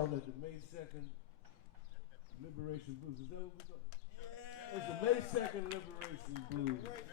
call it the May 2nd Liberation Blues. Is that what we call it? Yeah. It's the May 2nd Liberation Blues.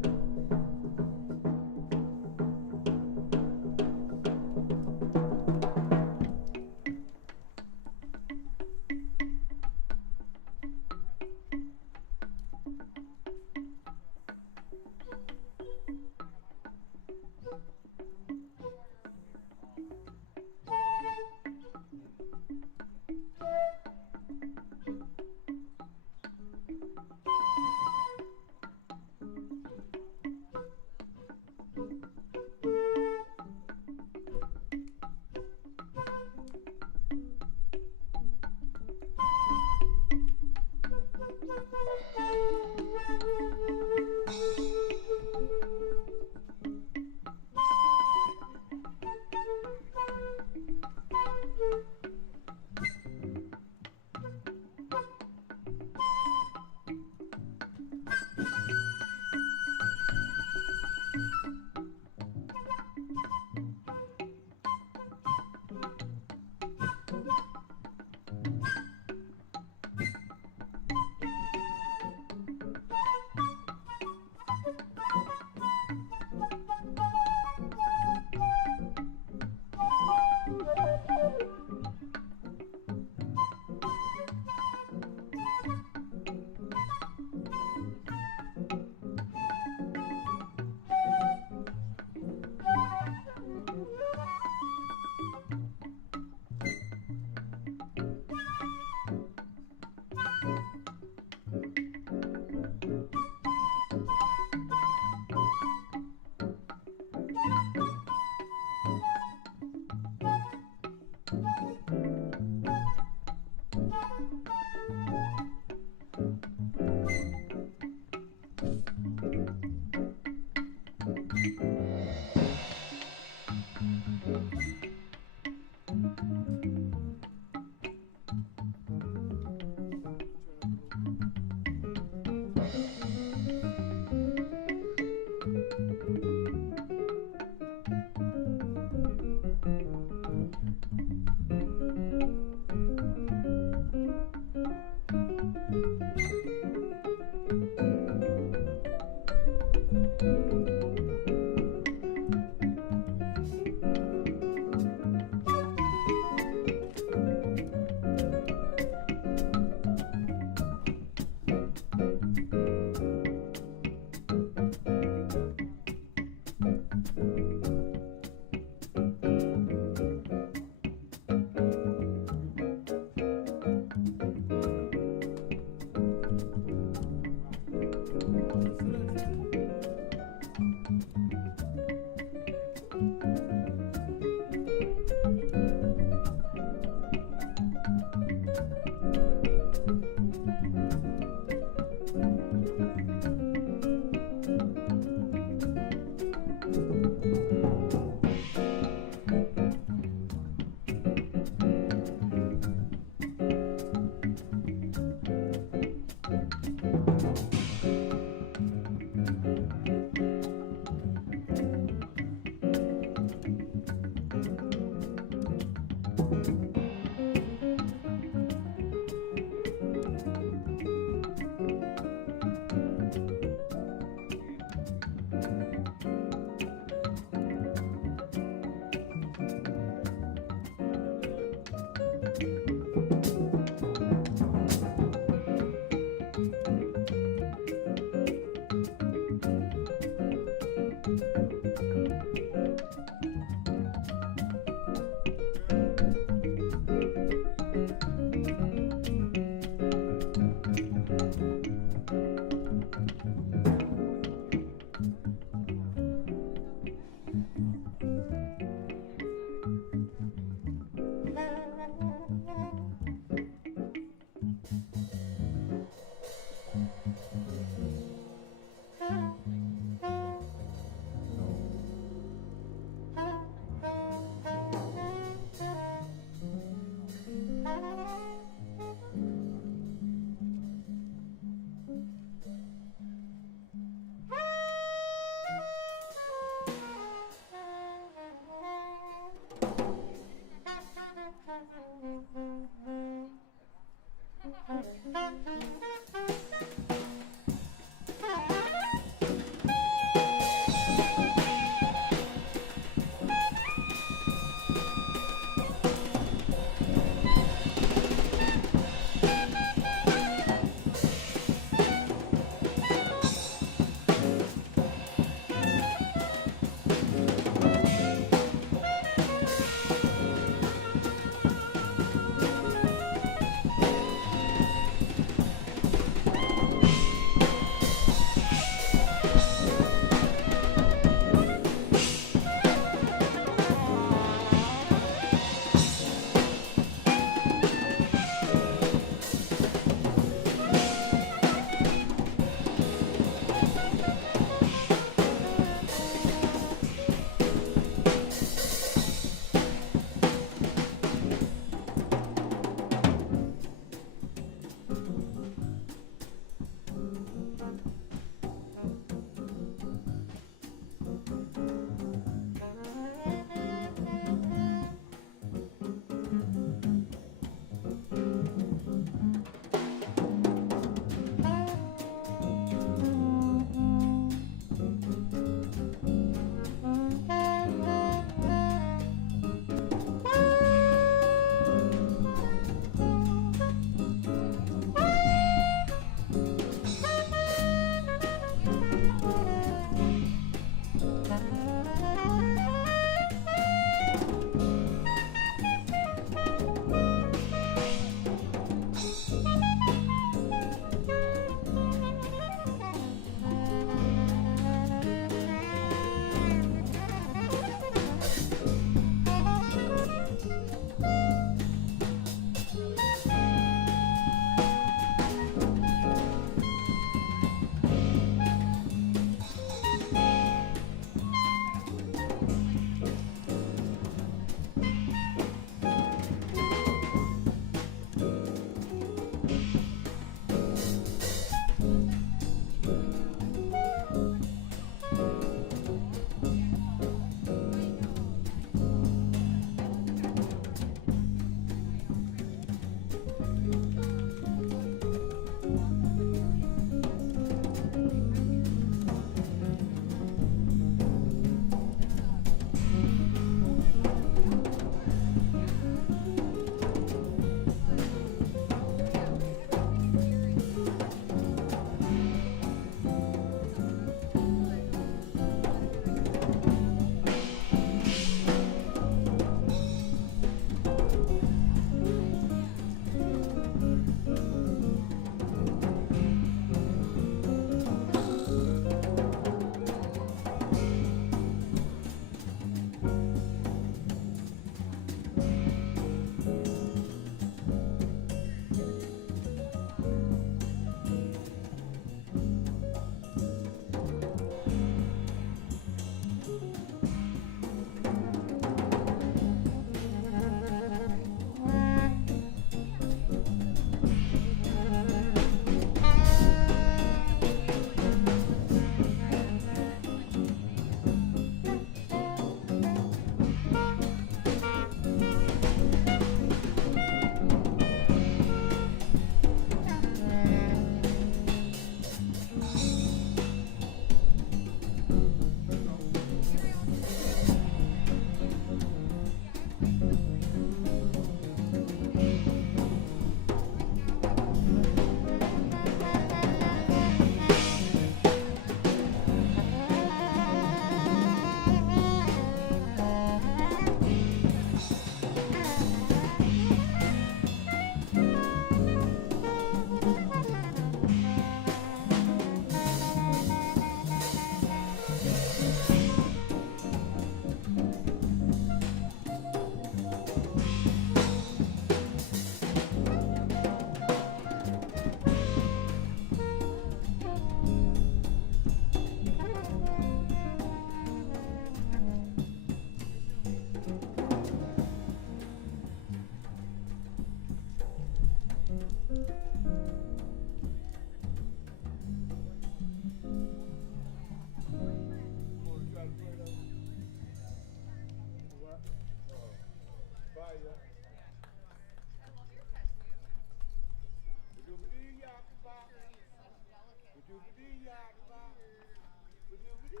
We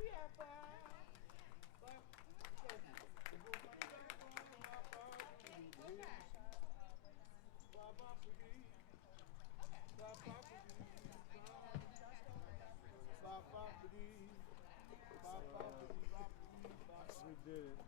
did it.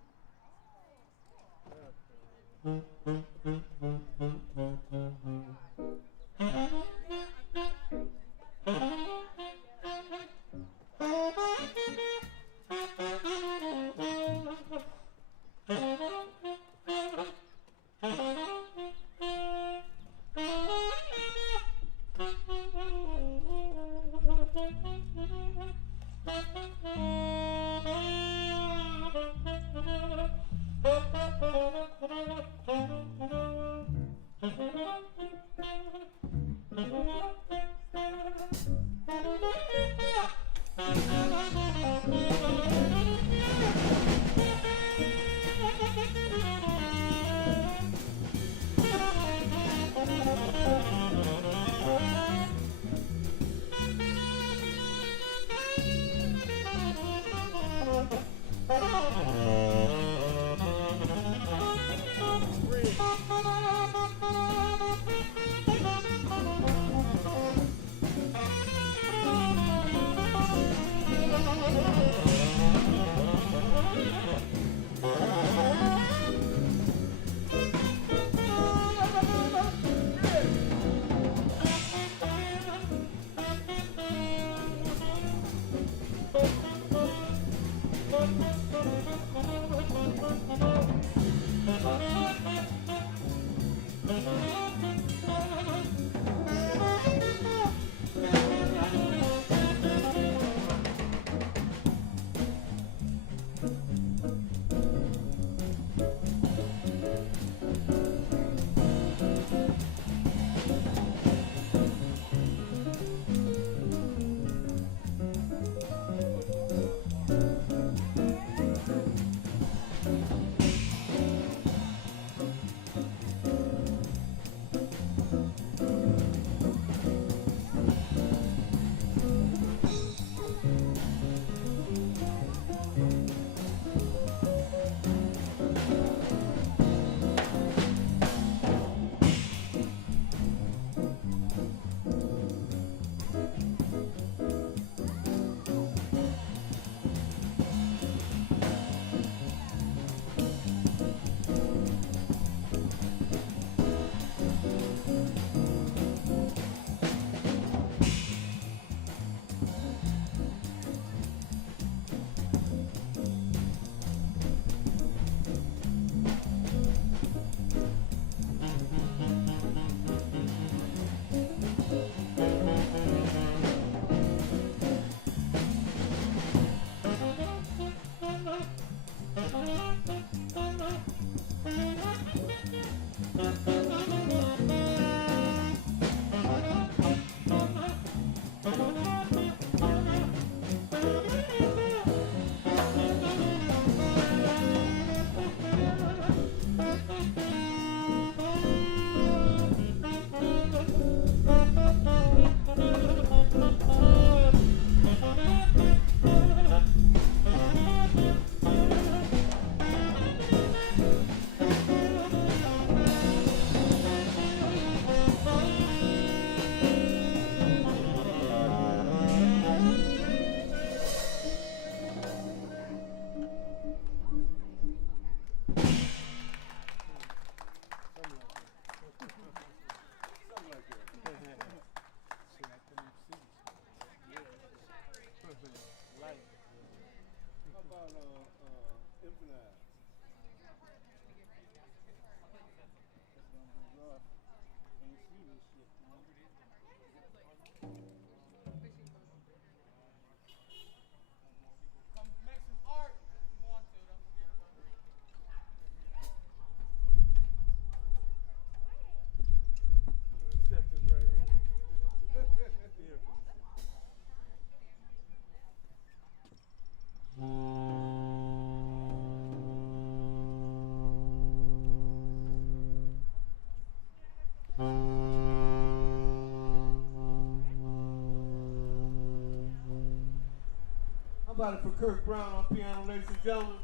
about it for Kirk Brown on piano, ladies and gentlemen?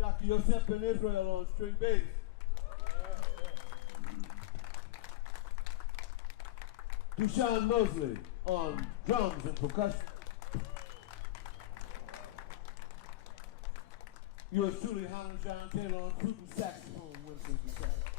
Dr. Yosef Ben Israel on string bass. Dushan Mosley on drums and percussion. Yours truly, Holland John Taylor on flute and saxophone, Winston Saxophone.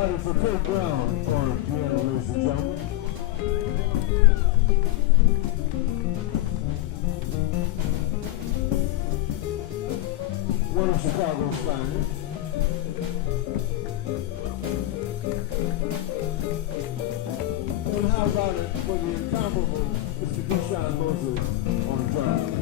about it for Kurt Brown on piano, ladies and gentlemen? One of Chicago's finest. And how about it for the incomparable Mr. Deshaun Moses on drums?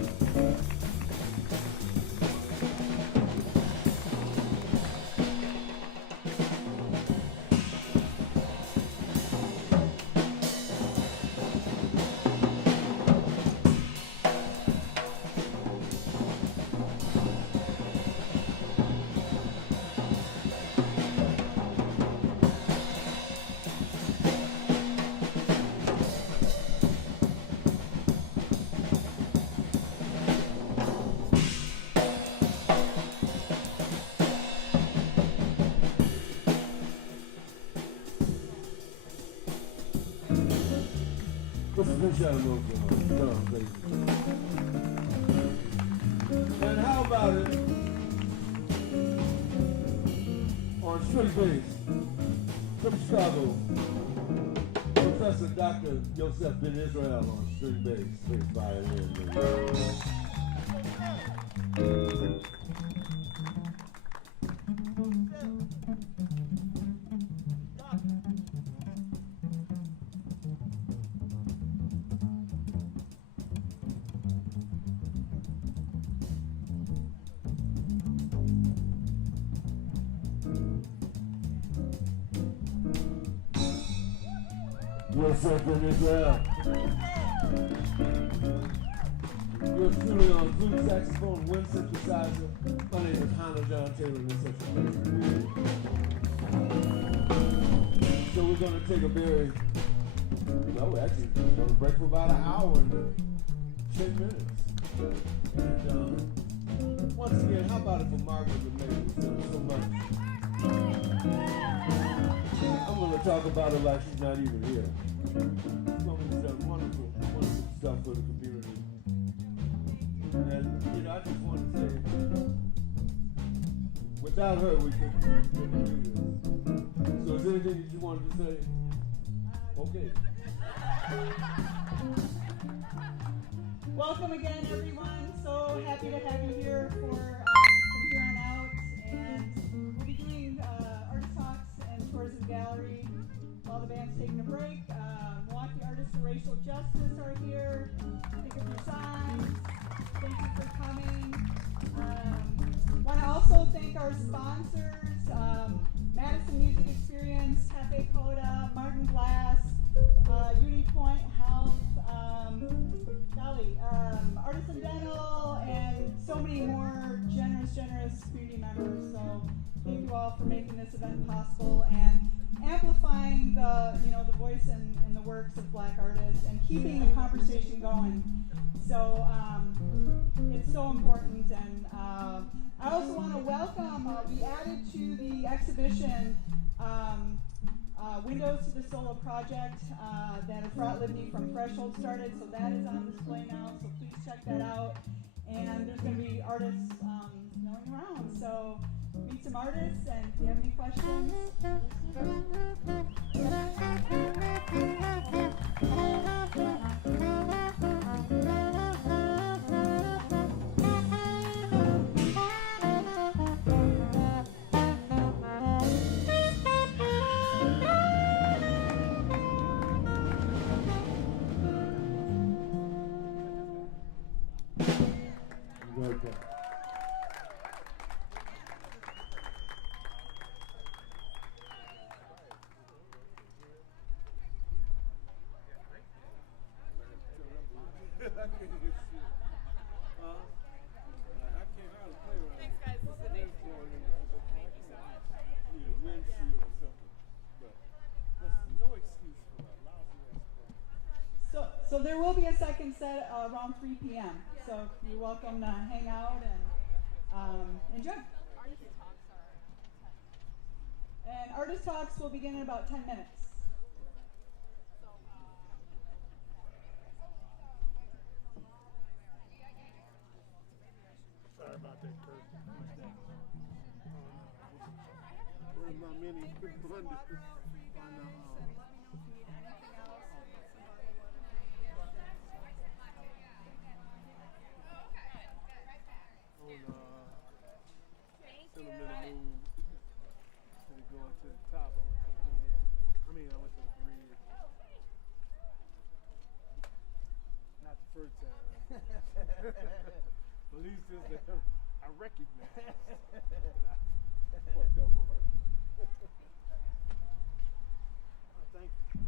And how about it on string bass from Chicago, Professor Dr. Yosef Ben Israel on string bass, violin. Yosef Ben Israel. Yours truly on flute, saxophone, wind synthesizer. My name is Hannah John Taylor, and this is so we're going to take a very, actually, we're going to break for about an hour and 10 minutes. And once again, how about it for Margaret LeMay, who's done so much. I'm going to talk about her like she's not even here. This woman's done wonderful stuff for the community. And, I just want to say, without her, we couldn't do this. So is there anything that you wanted to say? Okay. Welcome again, everyone. So happy to have you here for from here on out. And we'll be doing artist talks and tours of the gallery while the band's taking a break. Milwaukee Artists for Racial Justice are here. Pick up your signs. Thank you for coming. Want to also thank our sponsors, Madison Music Experience, Cafe Coda, Martin Glass, UniPoint Health, Artisan Dental, and so many more generous community members. So thank you all for making this event possible and amplifying the voice and the works of Black artists and keeping the conversation going. So it's so important. And I also want to welcome, we added to the exhibition Windows to the Solo project that Efrat Libni from Threshold started, so that is on display now, so please check that out. And there's going to be artists going around, so meet some artists, and if you have any questions. So there will be a second set around 3 p.m. So you're welcome to hang out and enjoy. And artist talks will begin in about 10 minutes. Sorry about that, Kurt. Where's my mini? water out for you guys, and let me know if you need anything else. We'll get some bottled water. Sentimental mood. We going to the top. I went to the bed. I went to the bridge. Not the first time. At least this time I recognize that I fucked up over. Oh, thank you.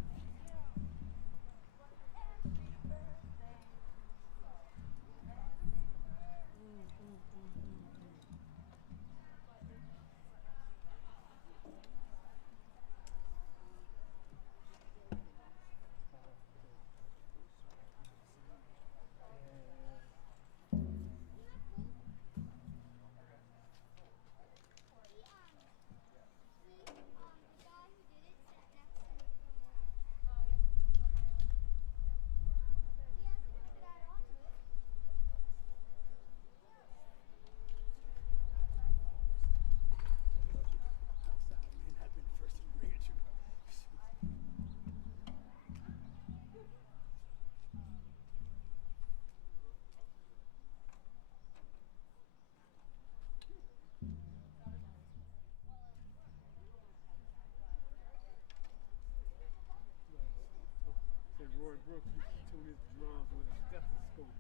Roy Brooks used to tune his drums with a stethoscope.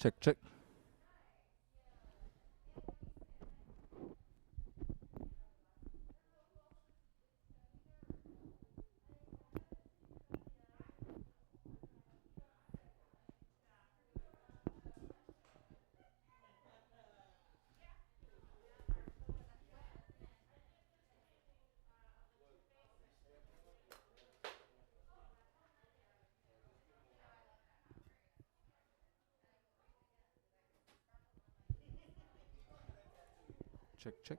Check, check. Check, check.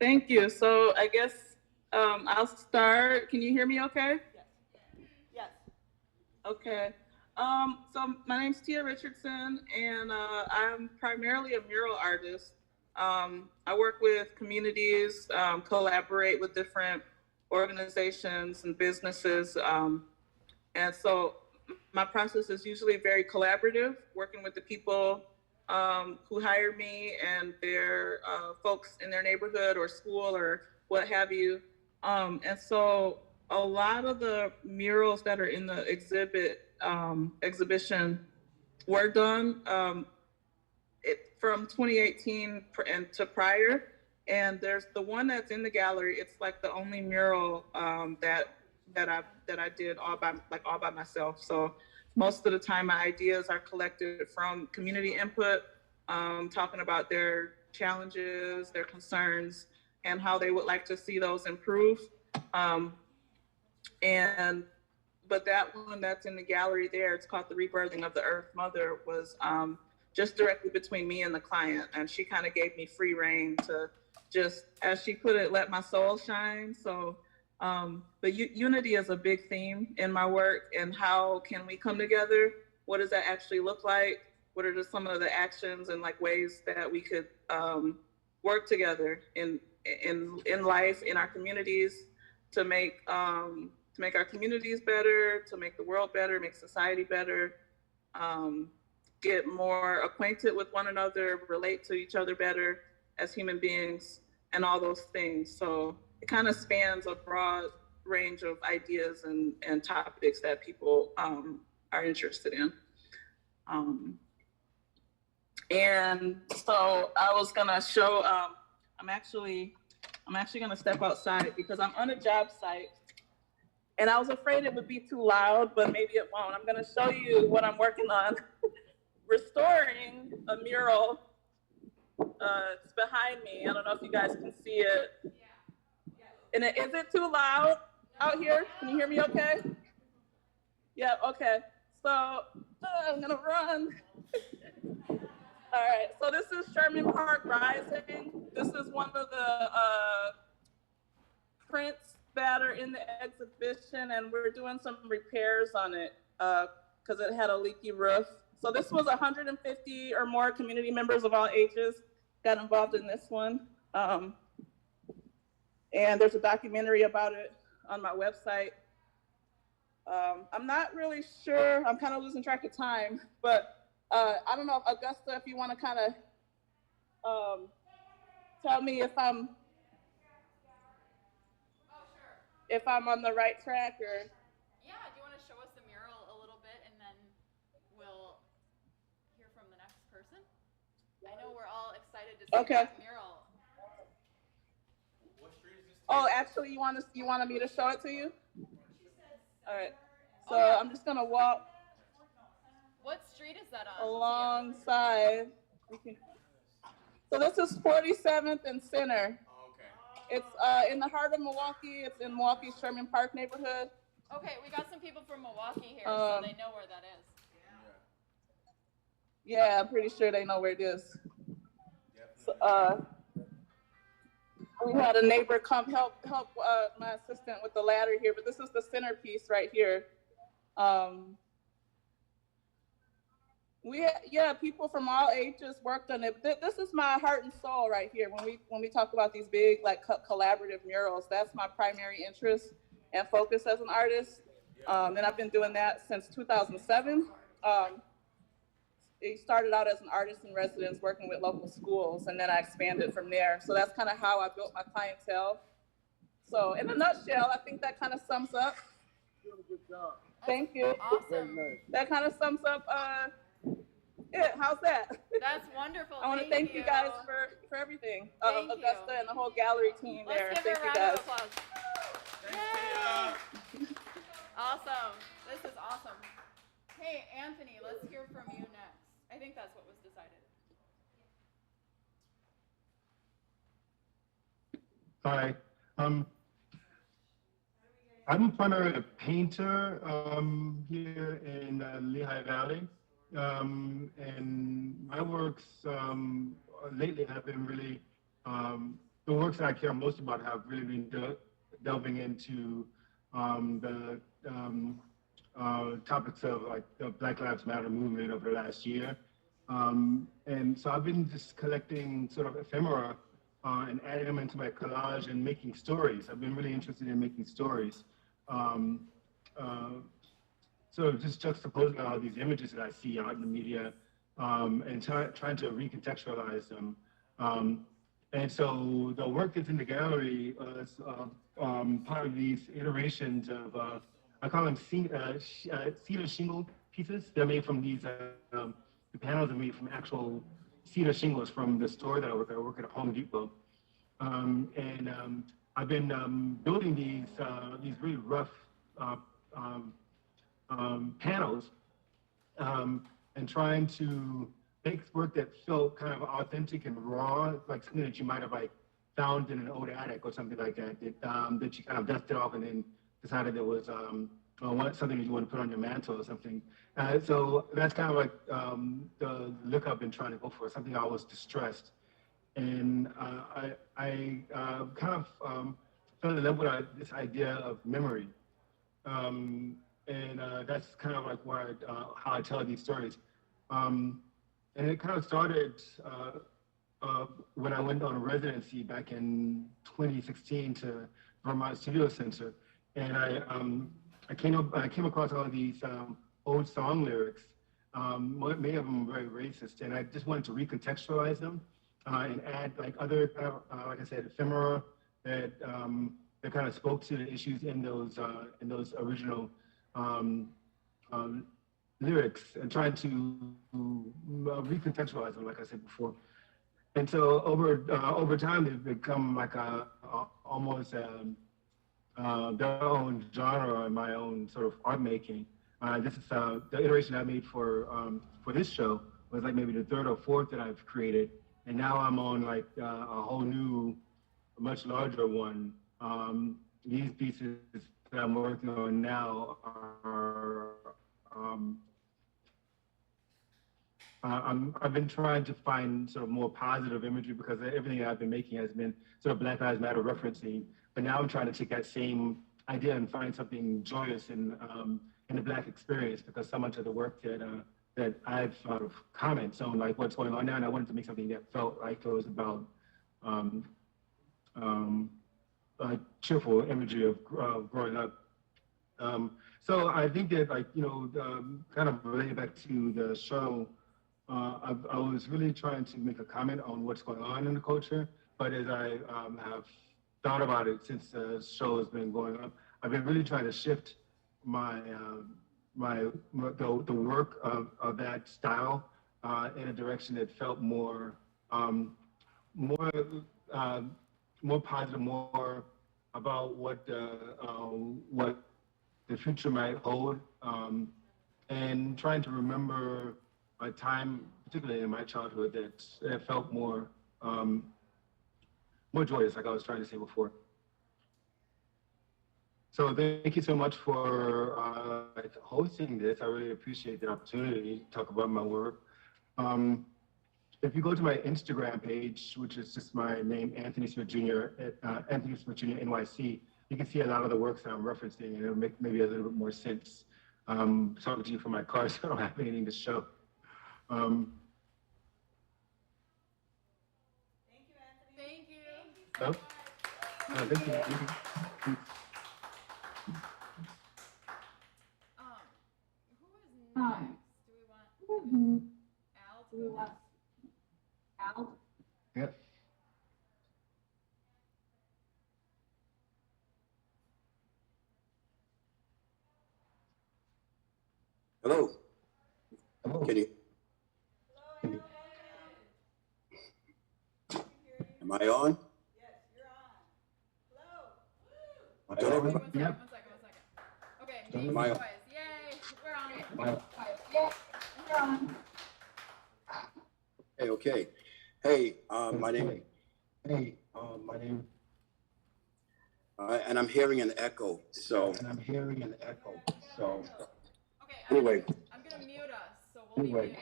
Thank you. So I guess I'll start. Can you hear me okay? Yes. Okay. So my name's Tia Richardson, and I'm primarily a mural artist. I work with communities, collaborate with different organizations and businesses. And so my process is usually very collaborative, working with the people who hire me and their folks in their neighborhood or school or what have you. And so a lot of the murals that are in the exhibition were done from 2018 and to prior. And there's the one that's in the gallery. It's like the only mural that I did all by myself. So most of the time, my ideas are collected from community input, talking about their challenges, their concerns, and how they would like to see those improve. Um, and but that one that's in the gallery there, it's called The Rebirthing of the Earth Mother, was just directly between me and the client. And she kind of gave me free reign to just, as she put it, let my soul shine. So, but unity is a big theme in my work. And how can we come together? What does that actually look like? What are some of the actions and like ways that we could work together in life, in our communities, to make our communities better, to make the world better, make society better, get more acquainted with one another, relate to each other better as human beings, and all those things. So it kind of spans a broad range of ideas and topics that people are interested in. And so I was gonna show, I'm actually gonna step outside because I'm on a job site. And I was afraid it would be too loud, but maybe it won't. I'm gonna show you what I'm working on. Restoring a mural. It's behind me. I don't know if you guys can see it. And is it too loud out here? Can you hear me okay? Yeah, okay. So I'm gonna run. All right, so this is Sherman Park Rising. This is one of the prints that are in the exhibition, and we're doing some repairs on it because it had a leaky roof. So this was 150 or more community members of all ages got involved in this one. And there's a documentary about it on my website. I'm not really sure, I'm kind of losing track of time, but I don't know, Augusta, if you want to kind of tell me if I'm on the right track or. Yeah, do you want to show us the mural a little bit and then we'll hear from the next person? I know we're all excited to see that mural. What street is this? Oh, actually, you wanted me to show it to you? All right. So I'm just gonna walk. What street is that on? Alongside. So this is 47th and Center. Oh, okay. It's in the heart of Milwaukee. It's in Milwaukee's Sherman Park neighborhood. Okay, we got some people from Milwaukee here, so they know where that is. Yeah, I'm pretty sure they know where it is. So, we had a neighbor come help my assistant with the ladder here, but this is the centerpiece right here. People from all ages worked on it. This is my heart and soul right here. When we talk about these big like collaborative murals, that's my primary interest and focus as an artist. And I've been doing that since 2007. It started out as an artist in residence working with local schools, and then I expanded from there. So that's kind of how I built my clientele. So in a nutshell, I think that kind of sums up. You did a good job. Thank you. Awesome. That kind of sums up it. How's that? That's wonderful. I want to thank you guys for everything. Thank Augusta you. and the whole gallery team there. Let's give Thank her a you round guys. of applause. Yay! Awesome. This is awesome. Hey, Anthony, let's hear from you next. I think that's what was decided. Hi. I'm primarily a painter here in Lehigh Valley. And my works lately have been really the works that I care most about have really been delving into the topics of like the Black Lives Matter movement over the last year. And so I've been just collecting sort of ephemera and adding them into my collage and making stories. I've been really interested in making stories. So just juxtaposing all these images that I see out in the media and trying to recontextualize them. And so the work that's in the gallery is part of these iterations of, I call them cedar shingle pieces. They're made from these, the panels are made from actual cedar shingles from the store that I work at. I work at Home Depot. I've been building these really rough panels and trying to make work that felt kind of authentic and raw, like something that you might have like found in an old attic or something like that, that you kind of dusted off and then decided it was something that you want to put on your mantle or something. So that's kind of like the look I've been trying to go for, something I was distressed. And I kind of fell in love with this idea of memory. That's kind of like how I tell these stories. And it kind of started when I went on a residency back in 2016 to Vermont Studio Center. And I came across all of these old song lyrics. Many of them were very racist, and I just wanted to recontextualize them and add like other, like I said, ephemera that kind of spoke to the issues in those original lyrics, and trying to recontextualize them, like I said before. And so over time, they've become like almost their own genre and my own sort of art making. This is the iteration I made for this show was like maybe the third or fourth that I've created, and now I'm on like a whole new, much larger one. These pieces that I'm working on now are I've been trying to find sort of more positive imagery because everything I've been making has been sort of Black Lives Matter referencing. But now I'm trying to take that same idea and find something joyous in the Black experience, because so much of the work that I've sort of commented on, like what's going on now, and I wanted to make something that felt like it was about cheerful imagery of growing up. So I think that, like, kind of related back to the show, I was really trying to make a comment on what's going on in the culture, but as I have thought about it since the show has been going on, I've been really trying to shift the work of that style in a direction that felt more positive, more about what the future might hold, and trying to remember a time, particularly in my childhood, that felt more joyous, like I was trying to say before. So thank you so much for hosting this. I really appreciate the opportunity to talk about my work. If you go to my Instagram page, which is just my name, Anthony Smith Jr., Anthony Smith Jr. NYC, you can see a lot of the works that I'm referencing, and it'll make maybe a little bit more sense. Talking to you from my car, so I don't have anything to show. Thank you, Anthony. Oh? Thank you. Thank you. Who is next? Do we want Al to go next? Al? Yep. Hello. Hello. Can you? Am I on? Yes, you're on. Hello. Don't every- One second. Okay, make Am I some on? noise. Yay, we're on. You're on. Hey, okay. Hey, my name, Hey, my name. and I'm hearing an echo. So And I'm hearing an echo. So Okay, anyway, I'm gonna mute us, so we'll be muted.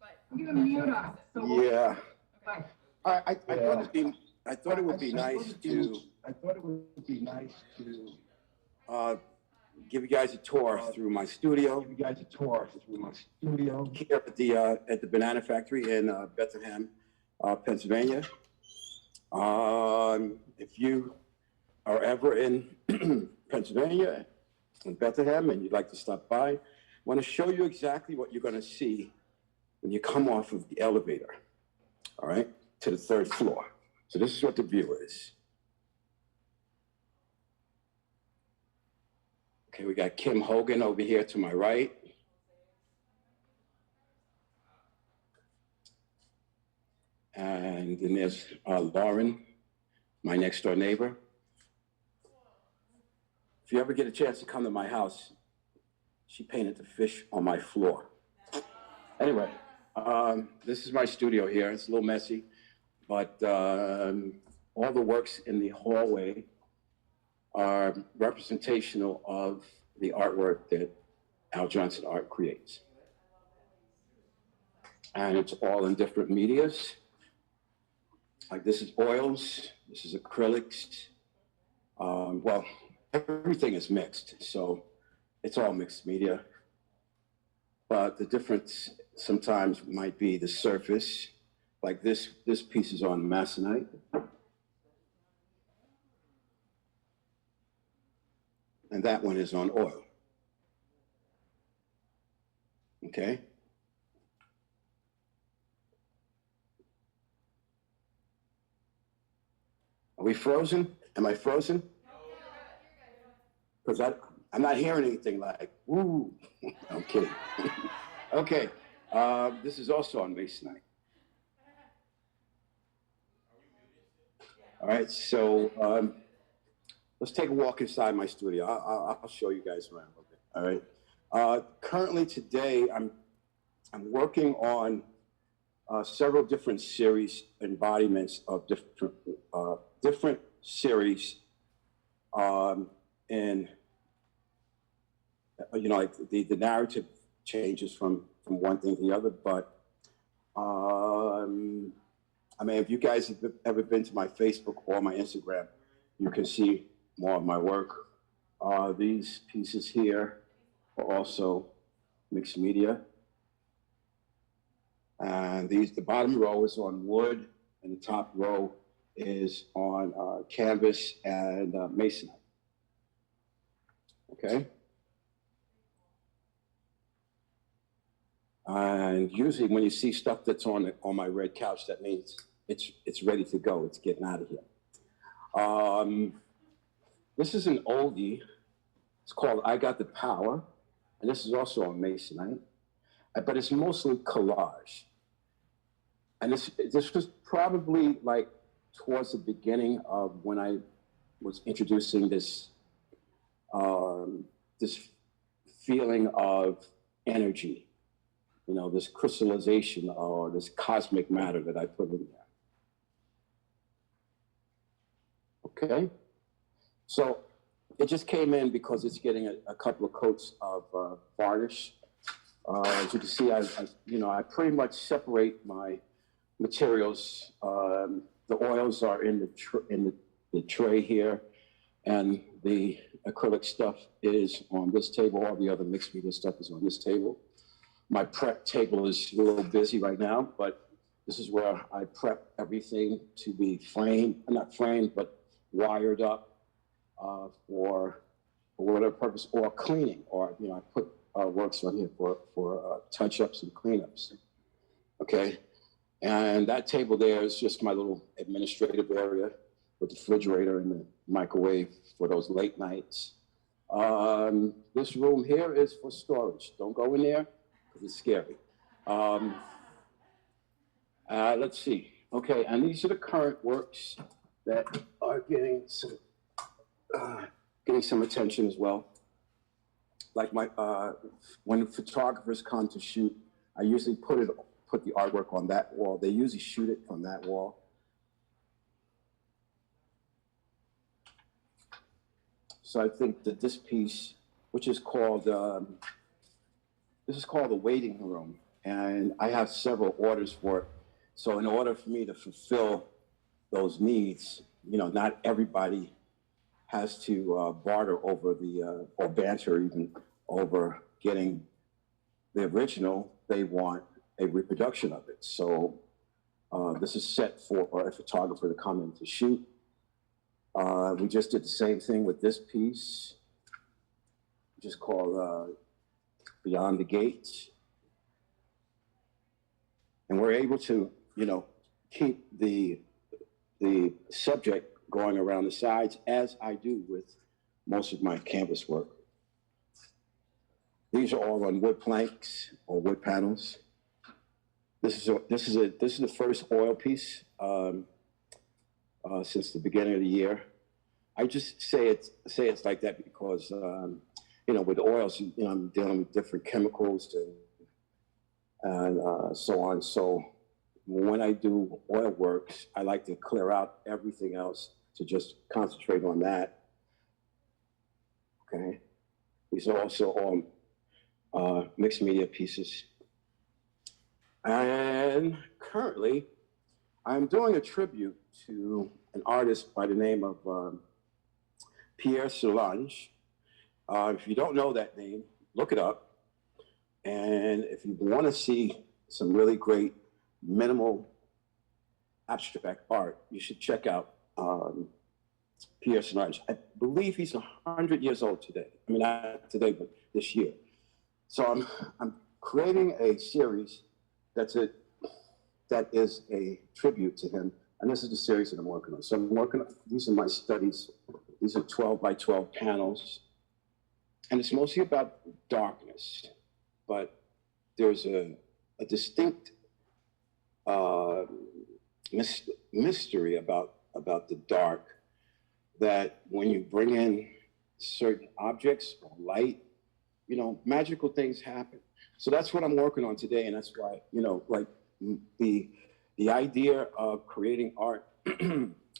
But I'm gonna mute us. So we'll- yeah. Okay. I thought it'd be I thought it would be nice to give you guys a tour through my studio. Here at the Banana Factory in Bethlehem, Pennsylvania. If you are ever in Pennsylvania, in Bethlehem, and you'd like to stop by, I want to show you exactly what you're going to see when you come off of the elevator, all right, to the 3rd floor. So this is what the view is. Okay, we got Kim Hogan over here to my right. And then there's Lauren, my next door neighbor. If you ever get a chance to come to my house, she painted the fish on my floor. Anyway, this is my studio here. It's a little messy, but all the works in the hallway are representational of the artwork that Al Johnson Art creates. And it's all in different medias. Like this is oils, this is acrylics. Well, everything is mixed, so it's all mixed media. But the difference sometimes might be the surface. Like this piece is on masonite. And that one is on oil. Okay? Are we frozen? Am I frozen? Because I'm not hearing anything like, woo. I'm kidding. Okay, this is also on masonite. All right, so let's take a walk inside my studio. I'll show you guys around a little bit. All right. Currently today, I'm working on several different series embodiments of different series, and you know, like the narrative changes from one thing to the other. But I mean, if you guys have ever been to my Facebook or my Instagram, you can see more of my work. These pieces here are also mixed media. And the bottom row is on wood, and the top row is on canvas and masonite. Okay? And usually when you see stuff that's on my red couch, that means it's ready to go. It's getting out of here. This is an oldie. It's called I Got the Power. And this is also on masonite. But it's mostly collage. And this was probably like towards the beginning of when I was introducing this this feeling of energy, you know, this crystallization or this cosmic matter that I put in there. Okay, so it just came in because it's getting a couple of coats of varnish. As you can see, I pretty much separate my materials. The oils are in the tray here, and the acrylic stuff is on this table. All the other mixed media stuff is on this table. My prep table is a little busy right now, but this is where I prep everything to be framed, not framed, but wired up for whatever purpose, or cleaning, or I put works on here for touch-ups and cleanups. Okay, and that table there is just my little administrative area with the refrigerator and the microwave for those late nights. This room here is for storage. Don't go in there because it's scary. Let's see. Okay, and these are the current works that are getting some attention as well. Like when photographers come to shoot, I usually put the artwork on that wall. They usually shoot it from that wall. So I think that this piece, which is called, this is called the waiting room, and I have several orders for it. So in order for me to fulfill those needs. You know, not everybody has to barter over or banter even over getting the original. They want a reproduction of it. So this is set for a photographer to come in to shoot. We just did the same thing with this piece, just called Beyond the Gates. And we're able to, you know, keep the subject going around the sides, as I do with most of my canvas work. These are all on wood planks or wood panels. This is the first oil piece since the beginning of the year. I just say it's like that because you know, with oils, you know, I'm dealing with different chemicals and so on. So when I do oil works, I like to clear out everything else to just concentrate on that. Okay, these are also all mixed media pieces. And currently, I'm doing a tribute to an artist by the name of Pierre Solange. If you don't know that name, look it up. And if you want to see some really great minimal abstract art, you should check out Pierre Solange. I believe he's 100 years old today. I mean, not today, but this year. So I'm creating a series that is a tribute to him. And this is the series that I'm working on. So I'm working on, these are my studies. These are 12 by 12 panels. And it's mostly about darkness, but there's a distinct mystery about the dark, that when you bring in certain objects or light, you know, magical things happen. So that's what I'm working on today, and that's why, you know, like the idea of creating art,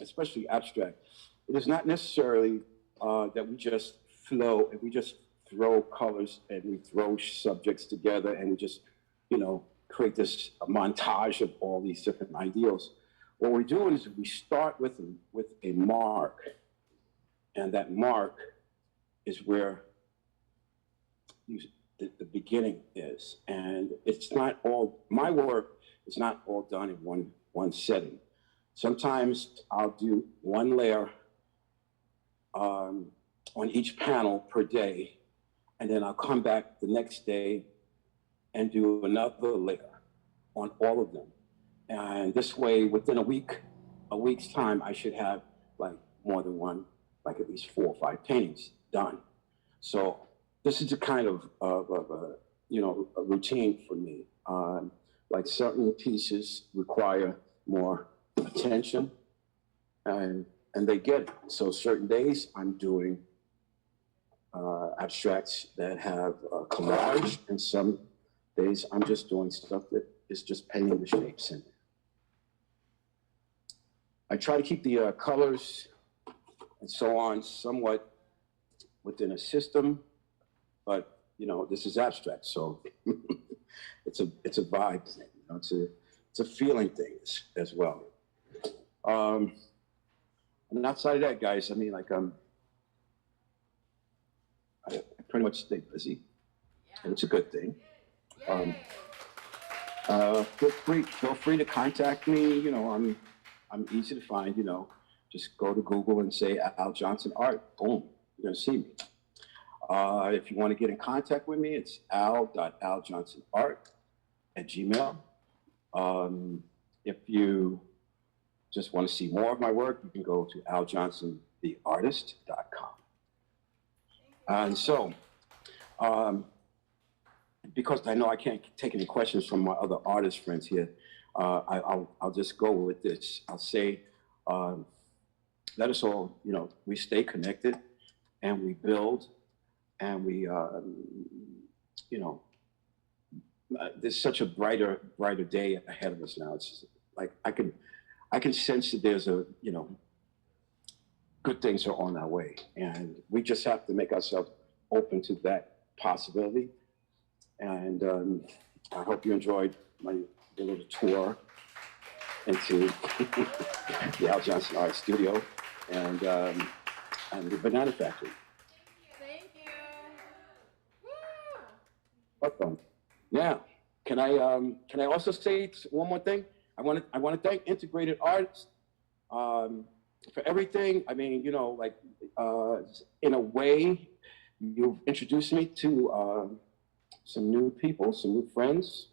especially abstract, it is not necessarily that we just flow and we just throw colors and we throw subjects together and we just, you know, create this montage of all these different ideals. What we're doing is we start with a mark, and that mark is where the beginning is. And it's not all, my work is not all done in one setting. Sometimes I'll do one layer on each panel per day, and then I'll come back the next day and do another layer on all of them. And this way, within a week's time, I should have like more than one, like at least 4 or 5 paintings done. So this is a kind of you know, a routine for me. Like certain pieces require more attention, and they get it. So certain days I'm doing abstracts that have collage, and some days I'm just doing stuff that is just painting the shapes in. I try to keep the colors and so on somewhat within a system, but you know, this is abstract, so it's a vibe thing. You know, it's a feeling thing as well. And outside of that, guys, I mean, like I pretty much stay busy, and it's a good thing. Feel free to contact me. You know, I'm easy to find. You know, just go to Google and say Al Johnson Art. Boom, you're gonna see me. If you want to get in contact with me, it's al.aljohnsonart@gmail. If you just want to see more of my work, you can go to aljohnsontheartist.com. And so, because I know I can't take any questions from my other artist friends here, I'll just go with this. I'll say, let us all, you know, we stay connected and we build, and we, you know, there's such a brighter day ahead of us now. It's just like I can sense that there's a, you know, good things are on our way, and we just have to make ourselves open to that possibility. And I hope you enjoyed my little tour. into the Al Johnson Art Studio and the Banana Factory. Thank you. Woo! Welcome. Now, can I also say one more thing? I want to thank Integrated Arts for everything. I mean, you know, like in a way, you've introduced me to some new people, some new friends,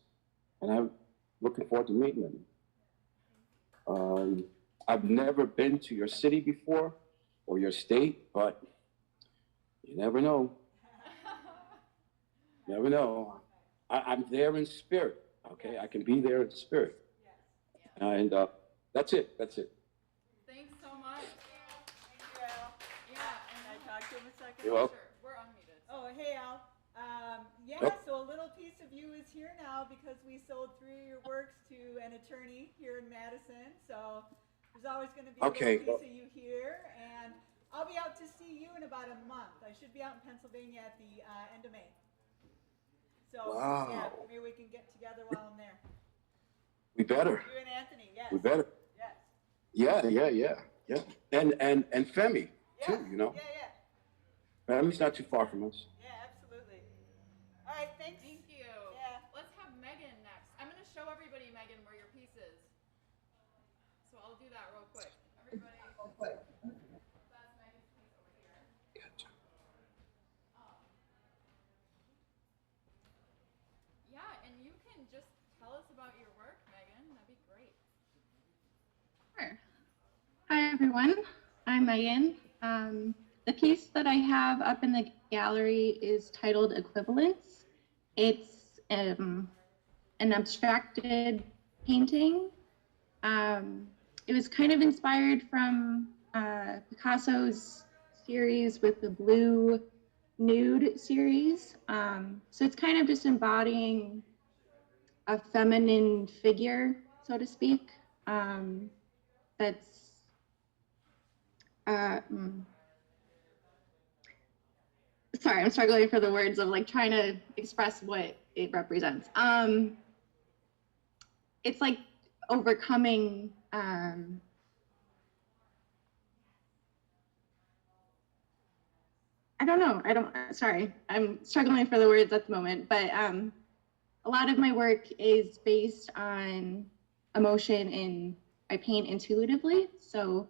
and I'm looking forward to meeting them. I've never been to your city before or your state, but you never know. Never know. I'm there in spirit. Okay, I can be there in spirit. And that's it. That's it. Thanks so much. Thank you, Al. Yeah, Can I talk to him a second? You're welcome. sure. We're unmuted. Oh, hey, Al. Yeah, Yep. so a little piece of you is here now because we sold 3 of your works to an attorney here in Madison. So there's always going to be a Okay, little piece of you here. And I'll be out to see you in about a month. I should be out in Pennsylvania at the end of May. So, Wow. yeah, maybe we can get together while I'm there. We better. You and Anthony, yes. We better. Yes. Yeah. And Femi too. Yeah. You know, Yeah. Femi's not too far from us. Yeah, absolutely. All right, thanks. Thank you. Yeah. Let's have Megan next. I'm going to show everybody, Megan, where your piece is. So I'll do that real quick. Everybody. That's Megan's piece over here. Gotcha. Yeah, and you can just tell us about your work, Megan. That'd be great. Sure. Hi, everyone. I'm Megan. The piece that I have up in the gallery is titled Equivalence. It's an abstracted painting. It was kind of inspired from Picasso's series with the Blue Nude series. So it's kind of just embodying a feminine figure, so to speak. That's sorry, I'm struggling for the words of like trying to express what it represents. It's like overcoming sorry, I'm struggling for the words at the moment, but a lot of my work is based on emotion and I paint intuitively. So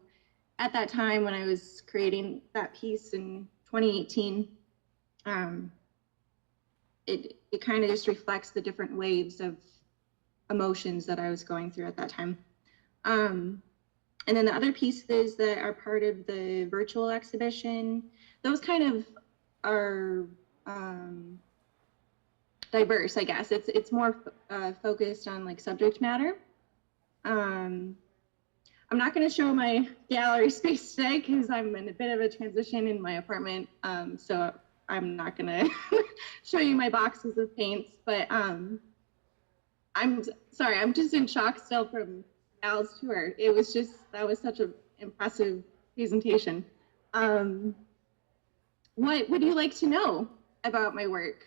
at that time when I was creating that piece in 2018, it kind of just reflects the different waves of emotions that I was going through at that time. And then the other pieces that are part of the virtual exhibition, those kind of are diverse, I guess. It's more focused on like subject matter. I'm not going to show my gallery space today because I'm in a bit of a transition in my apartment. So I'm not going to show you my boxes of paints, but I'm sorry, I'm just in shock still from Al's tour. It was just, that was such an impressive presentation. What would you like to know about my work?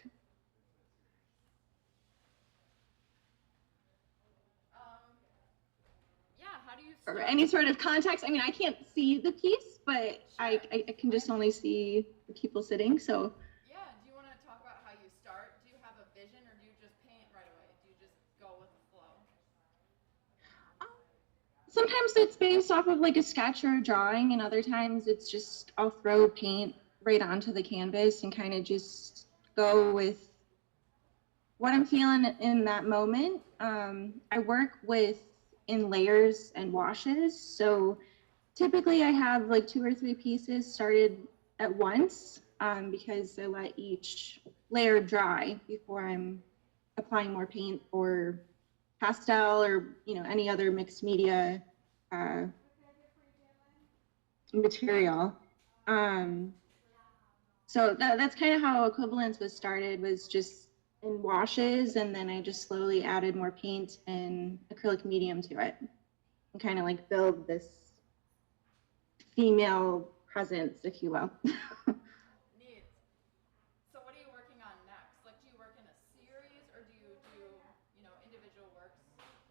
Yeah, how do you start? Or any sort of context? I mean, I can't see the piece, but I can just only see the people sitting, so. Yeah, do you want to talk about how you start? Do you have a vision or do you just paint right away? Do you just go with the flow? Sometimes it's based off of like a sketch or a drawing, and other times it's just I'll throw paint right onto the canvas and kind of just go with what I'm feeling in that moment. I work in layers and washes, so typically I have like 2 or 3 pieces started at once because I let each layer dry before I'm applying more paint or pastel or any other mixed media material. So that's kind of how Equivalence was started, was just in washes, and then I just slowly added more paint and acrylic medium to it and kind of like build this female presence, if you will. Neat. So what are you working on next? Like, do you work in a series or do you do, individual works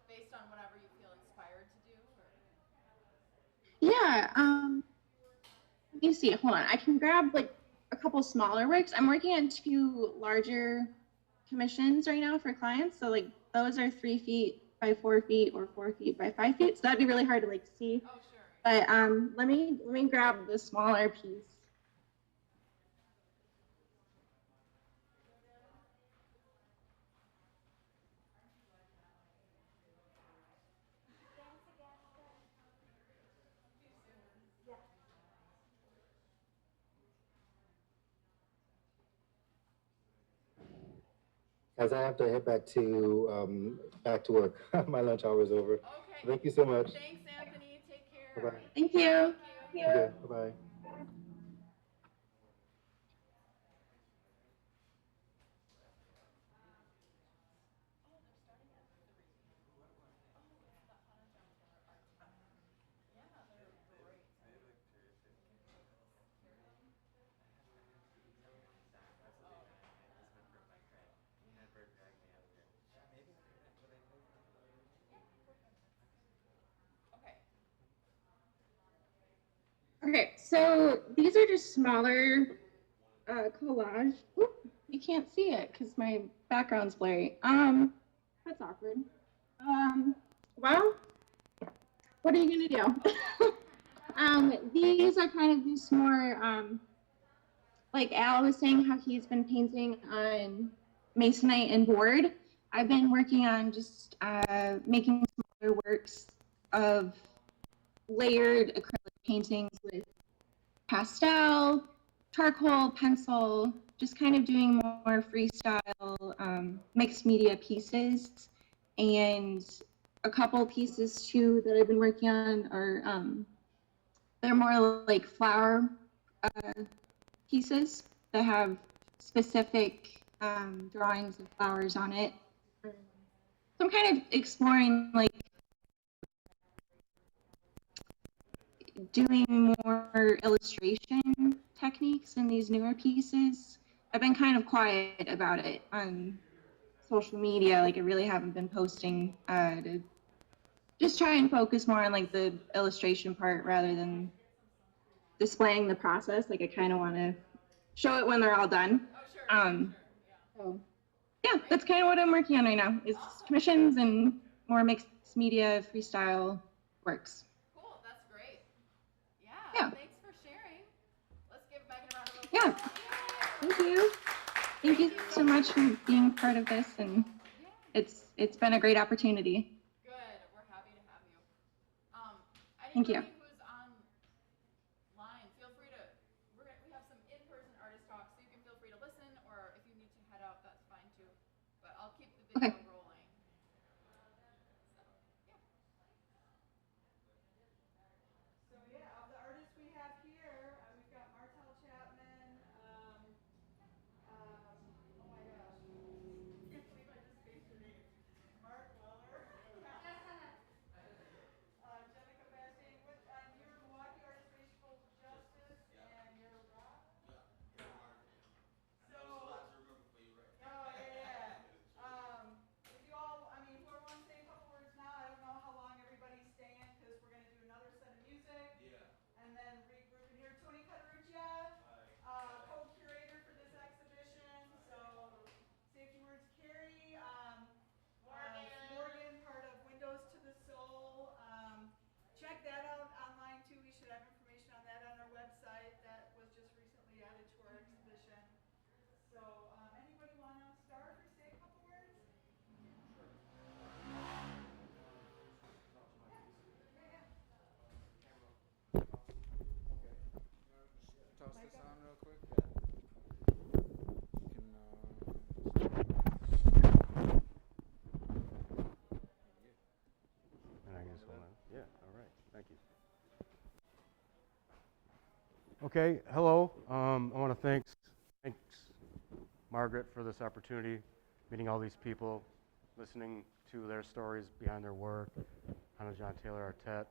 based on whatever you feel inspired to Yeah. Let me see. Hold on. I can grab like a couple smaller works. I'm working on 2 larger commissions right now for clients. So like those are 3 feet by 4 feet or 4 feet by 5 feet. So that'd be really hard to like see. Oh, sure. But let me grab the smaller piece. As I have to head back to work. My lunch hour is over. Okay. Thank you so much. Thanks, Anthony. Take care. Bye-bye. Thank you. Okay, bye-bye. Okay, so these are just smaller collage. Oop, you can't see it because my background's blurry. That's awkward. Well, what are you gonna do? These are kind of just more, like Al was saying, how he's been painting on masonite and board. I've been working on just making smaller works of layered acrylic paintings with pastel, charcoal, pencil, just kind of doing more freestyle mixed media pieces. And a couple pieces too that I've been working on are they're more like flower pieces that have specific drawings of flowers on it. So I'm kind of exploring like doing more illustration techniques in these newer pieces. I've been kind of quiet about it on social media. Like I really haven't been posting to just try and focus more on like the illustration part rather than displaying the process. Like I kind of want to show it when they're all done. So yeah, that's kind of what I'm working on right now is commissions and more mixed media freestyle works. Cool. That's great. Yeah. Thanks for sharing. Let's give Megan a round of applause. Yeah. Thank you. Thank you so much for being part of this, and it's been a great opportunity. Good. We're happy to have you. Thank you. Anybody who's online, feel free to. We have some in-person artist talks, so you can feel free to listen, or if you need to head out, that's fine too. But I'll keep the video rolling. So yeah, of the artists we have here, we've got Untitled Chapter. Oh my gosh, can't believe I just spaced your name. Mark Weller. Jenica Bastain. And you're Milwaukee Artist Racial Justice, and you're Rob? Yeah. So, lots to remember for you, right? Oh, yeah. If you all, I mean, whoever wants to say a couple words now, I don't know how long everybody's staying, because we're going to do another set of music. Yeah. And then regroup in here. Tony Caderuccia, co-curator for this exhibition. So, say a few words. Carrie, Morgan, part of Windows to the Soul. Check that out online too. We should have information on that on our website. That was just recently added to our exhibition. So, anybody want to start or say a couple words? Toss this on real quick. And I guess hold on. Yeah, all right. Thank you. Okay, hello. I want to thanks Margaret for this opportunity, meeting all these people, listening to their stories behind their work. Hannah John Taylor Artette.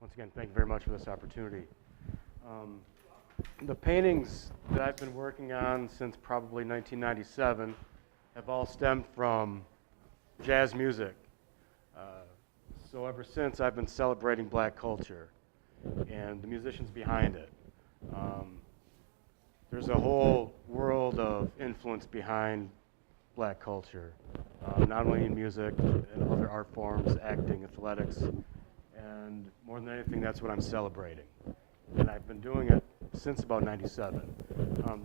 Once again, thank you very much for this opportunity. The paintings that I've been working on since probably 1997 have all stemmed from jazz music. So ever since, I've been celebrating black culture and the musicians behind it. There's a whole world of influence behind black culture, not only in music, in other art forms, acting, athletics, and more than anything, that's what I'm celebrating. And I've been doing it since about '97.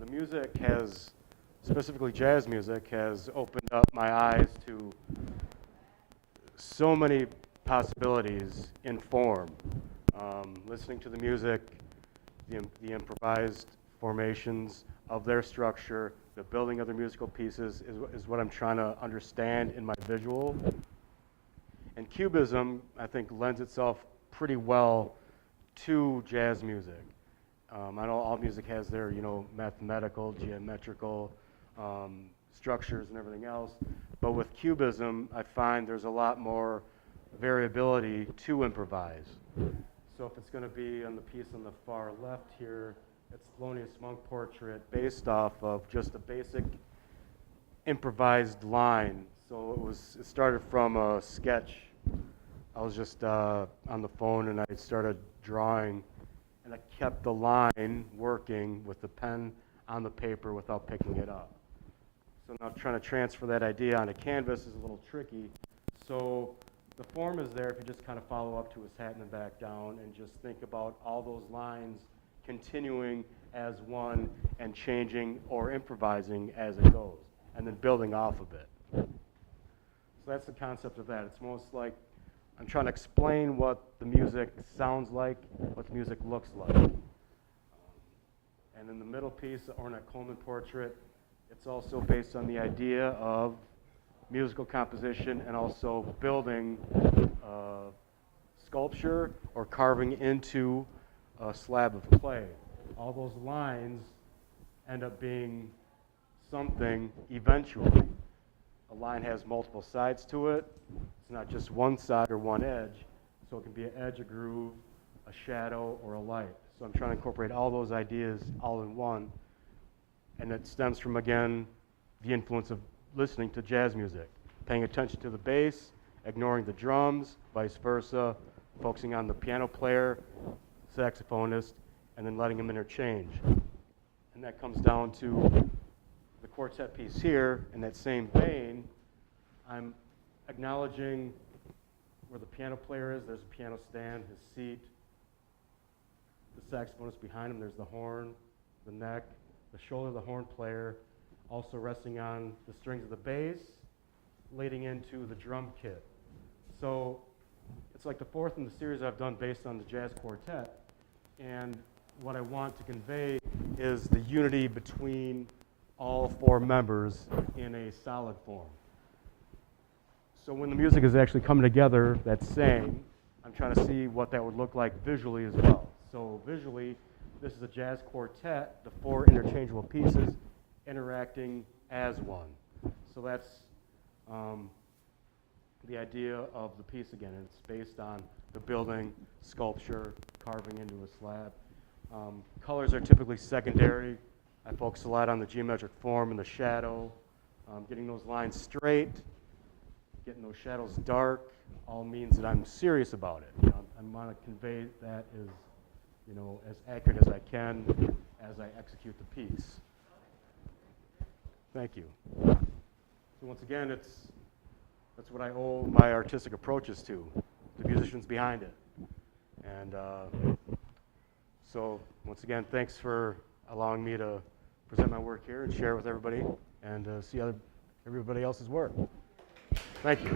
The music has, specifically jazz music, has opened up my eyes to so many possibilities in form. Listening to the music, the improvised formations of their structure, the building of their musical pieces is what I'm trying to understand in my visual. And cubism, I think, lends itself pretty well to jazz music. I know all music has their, mathematical, geometrical structures and everything else, but with cubism, I find there's a lot more variability to improvise. So if it's going to be on the piece on the far left here, it's Felonious monk portrait based off of just a basic improvised line. So it started from a sketch. I was just on the phone and I started drawing, and I kept the line working with the pen on the paper without picking it up. So now trying to transfer that idea onto canvas is a little tricky. So the form is there if you just kind of follow up to his hat and then back down and just think about all those lines continuing as one and changing or improvising as it goes, and then building off of it. So that's the concept of that. It's most like I'm trying to explain what the music sounds like, what the music looks like. And in the middle piece, the Ornette Coleman portrait, it's also based on the idea of musical composition and also building sculpture or carving into a slab of clay. All those lines end up being something eventually. A line has multiple sides to it. It's not just one side or one edge. So it can be an edge, a groove, a shadow, or a light. So I'm trying to incorporate all those ideas all in one. And it stems from, again, the influence of listening to jazz music, paying attention to the bass, ignoring the drums, vice versa, focusing on the piano player, saxophonist, and then letting them interchange. And that comes down to the quartet piece here. In that same vein, I'm acknowledging where the piano player is. There's a piano stand, his seat. The saxophonist behind him, there's the horn, the neck, the shoulder of the horn player, also resting on the strings of the bass, leading into the drum kit. So it's like the fourth in the series I've done based on the jazz quartet. And what I want to convey is the unity between all four members in a solid form. So when the music is actually coming together, that's saying, I'm trying to see what that would look like visually as well. So visually, this is a jazz quartet, the four interchangeable pieces interacting as one. So that's the idea of the piece again. It's based on the building, sculpture, carving into a slab. Colors are typically secondary. I focus a lot on the geometric form and the shadow, getting those lines straight, getting those shadows dark, all means that I'm serious about it. I want to convey that as accurate as I can as I execute the piece. Thank you. So once again, that's what I owe my artistic approaches to, the musicians behind it. And so once again, thanks for allowing me to present my work here and share it with everybody and see everybody else's work. Thank you.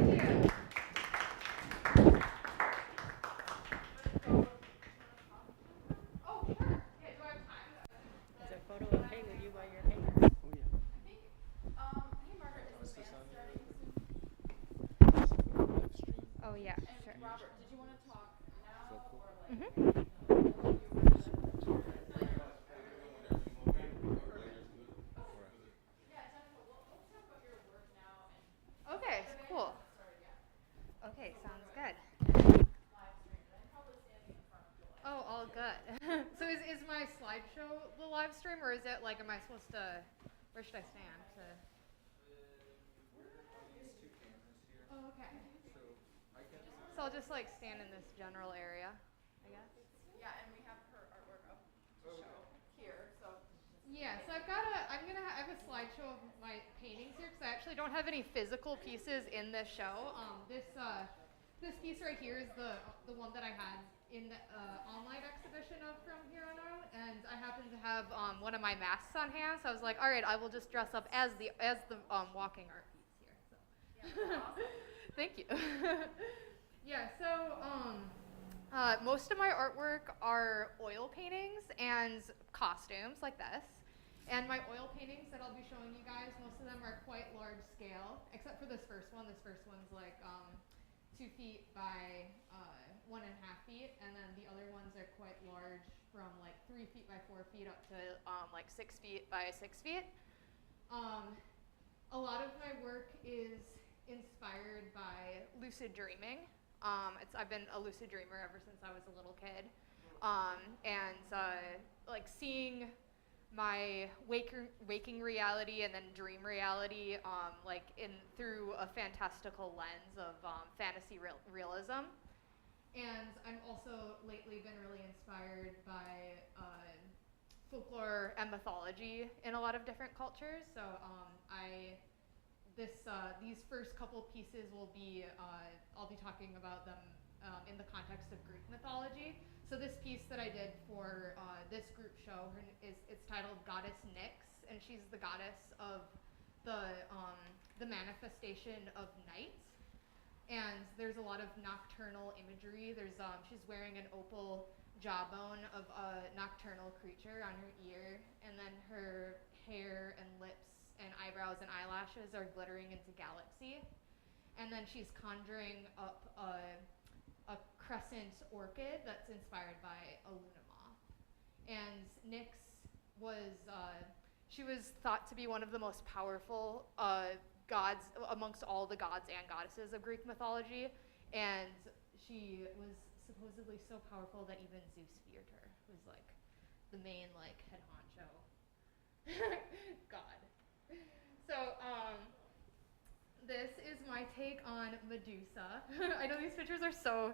Oh yeah, sure. Robert, did you want to talk now or like? Mm-hmm. Okay, cool. Okay, sounds good. Oh, all good. So is my slideshow the live stream, or is it like, am I supposed to, where should I stand? We're on these two cameras here. Oh, okay. So I can So I'll just like stand in this general area, I guess. Yeah, and we have her artwork up to show here, so. Yeah, so I have a slideshow of my paintings here because I actually don't have any physical pieces in this show. This piece right here is the one that I had in the online exhibition of From Here on Out, and I happen to have one of my masks on hand, so I was like, all right, I will just dress up as the walking art piece here. So. Yeah, awesome. Thank you. Yeah, so most of my artwork are oil paintings and costumes like this. And my oil paintings that I'll be showing you guys, most of them are quite large scale, except for this first one. This first one's like 2 feet by 1.5 feet, and then the other ones are quite large, from like 3 feet by 4 feet up to like 6 feet by 6 feet. A lot of my work is inspired by lucid dreaming. I've been a lucid dreamer ever since I was a little kid, and like seeing my waking reality and then dream reality like through a fantastical lens of fantasy realism. And I'm also lately been really inspired by folklore and mythology in a lot of different cultures. So these first couple pieces will be I'll be talking about them in the context of Greek mythology. So this piece that I did for this group show it's titled Goddess Nyx, and she's the goddess of the manifestation of night. And there's a lot of nocturnal imagery. She's wearing an opal jawbone of a nocturnal creature on her ear, and then her hair and lips and eyebrows and eyelashes are glittering into galaxy. And then she's conjuring up a crescent orchid that's inspired by a Luna moth. And Nyx she was thought to be one of the most powerful gods amongst all the gods and goddesses of Greek mythology, and she was supposedly so powerful that even Zeus feared her, who's like the main like head honcho god. So this is my take on Medusa. I know these pictures are so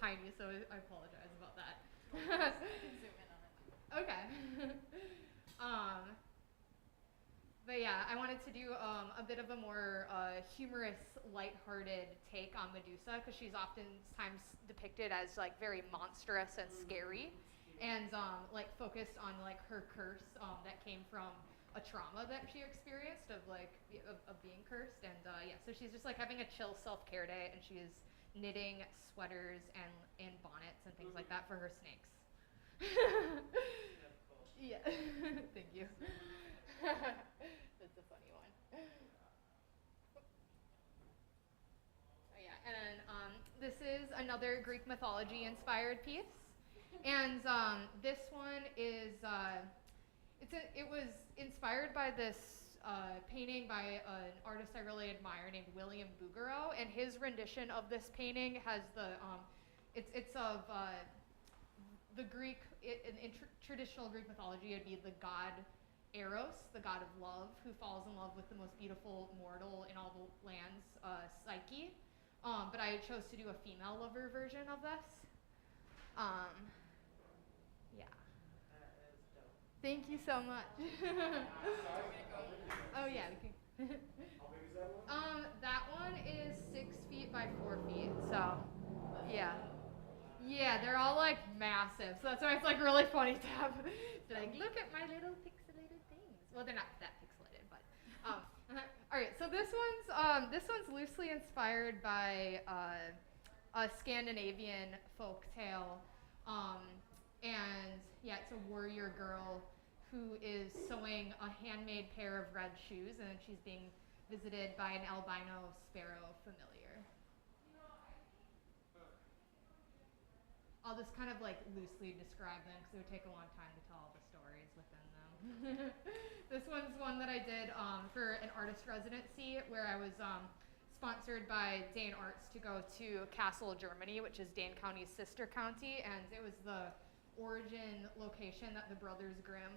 tiny, so I apologize about that. You can zoom in on it. Okay. But yeah, I wanted to do a bit of a more humorous, lighthearted take on Medusa, because she's oftentimes depicted as like very monstrous and scary, and like focused on like her curse that came from a trauma that she experienced of being cursed. And yeah, so she's just like having a chill self-care day, and she is knitting sweaters and bonnets and things like that for her snakes. Yeah, thank you. That's a funny one. Oh yeah, and this is another Greek mythology inspired piece, and this one is it was inspired by this painting by an artist I really admire named William Bouguereau, and his rendition of this painting has it's of the Greek in traditional Greek mythology. It'd be the god Eros, the god of love, who falls in love with the most beautiful mortal in all the lands, Psyche. But I chose to do a female lover version of this. Yeah. Thank you so much. Oh yeah, we can. How big is that one? That one is 6 feet by 4 feet. So, yeah. Yeah, they're all like massive. So that's why it's like really funny to have like, look at my little pixelated things. Well, they're not that pixelated, but all right. So this one's loosely inspired by a Scandinavian folk tale, and yeah, it's a warrior girl who is sewing a handmade pair of red shoes, and she's being visited by an albino sparrow familiar. I'll just kind of like loosely describe them because it would take a long time to tell all the stories within them. This one's one that I did for an artist residency where I was sponsored by Dane Arts to go to Kassel, Germany, which is Dane County's sister county, and it was the origin location that the Brothers Grimm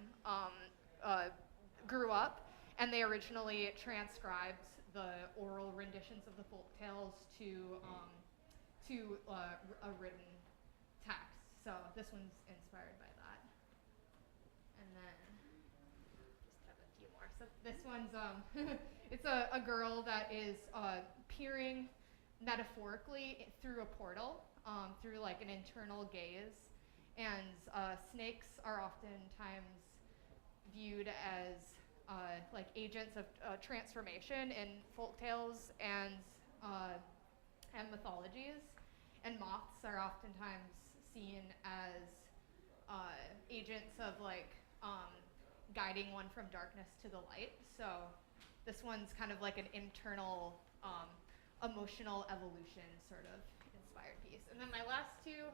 grew up, and they originally transcribed the oral renditions of the folk tales to to a written text. So this one's inspired by that. And then just have a few more. So this one's it's a girl that is peering metaphorically through a portal, through like an internal gaze. And snakes are oftentimes viewed as like agents of transformation in folktales and mythologies, and moths are oftentimes seen as agents of like guiding one from darkness to the light. So this one's kind of like an internal emotional evolution sort of inspired piece. And then my last two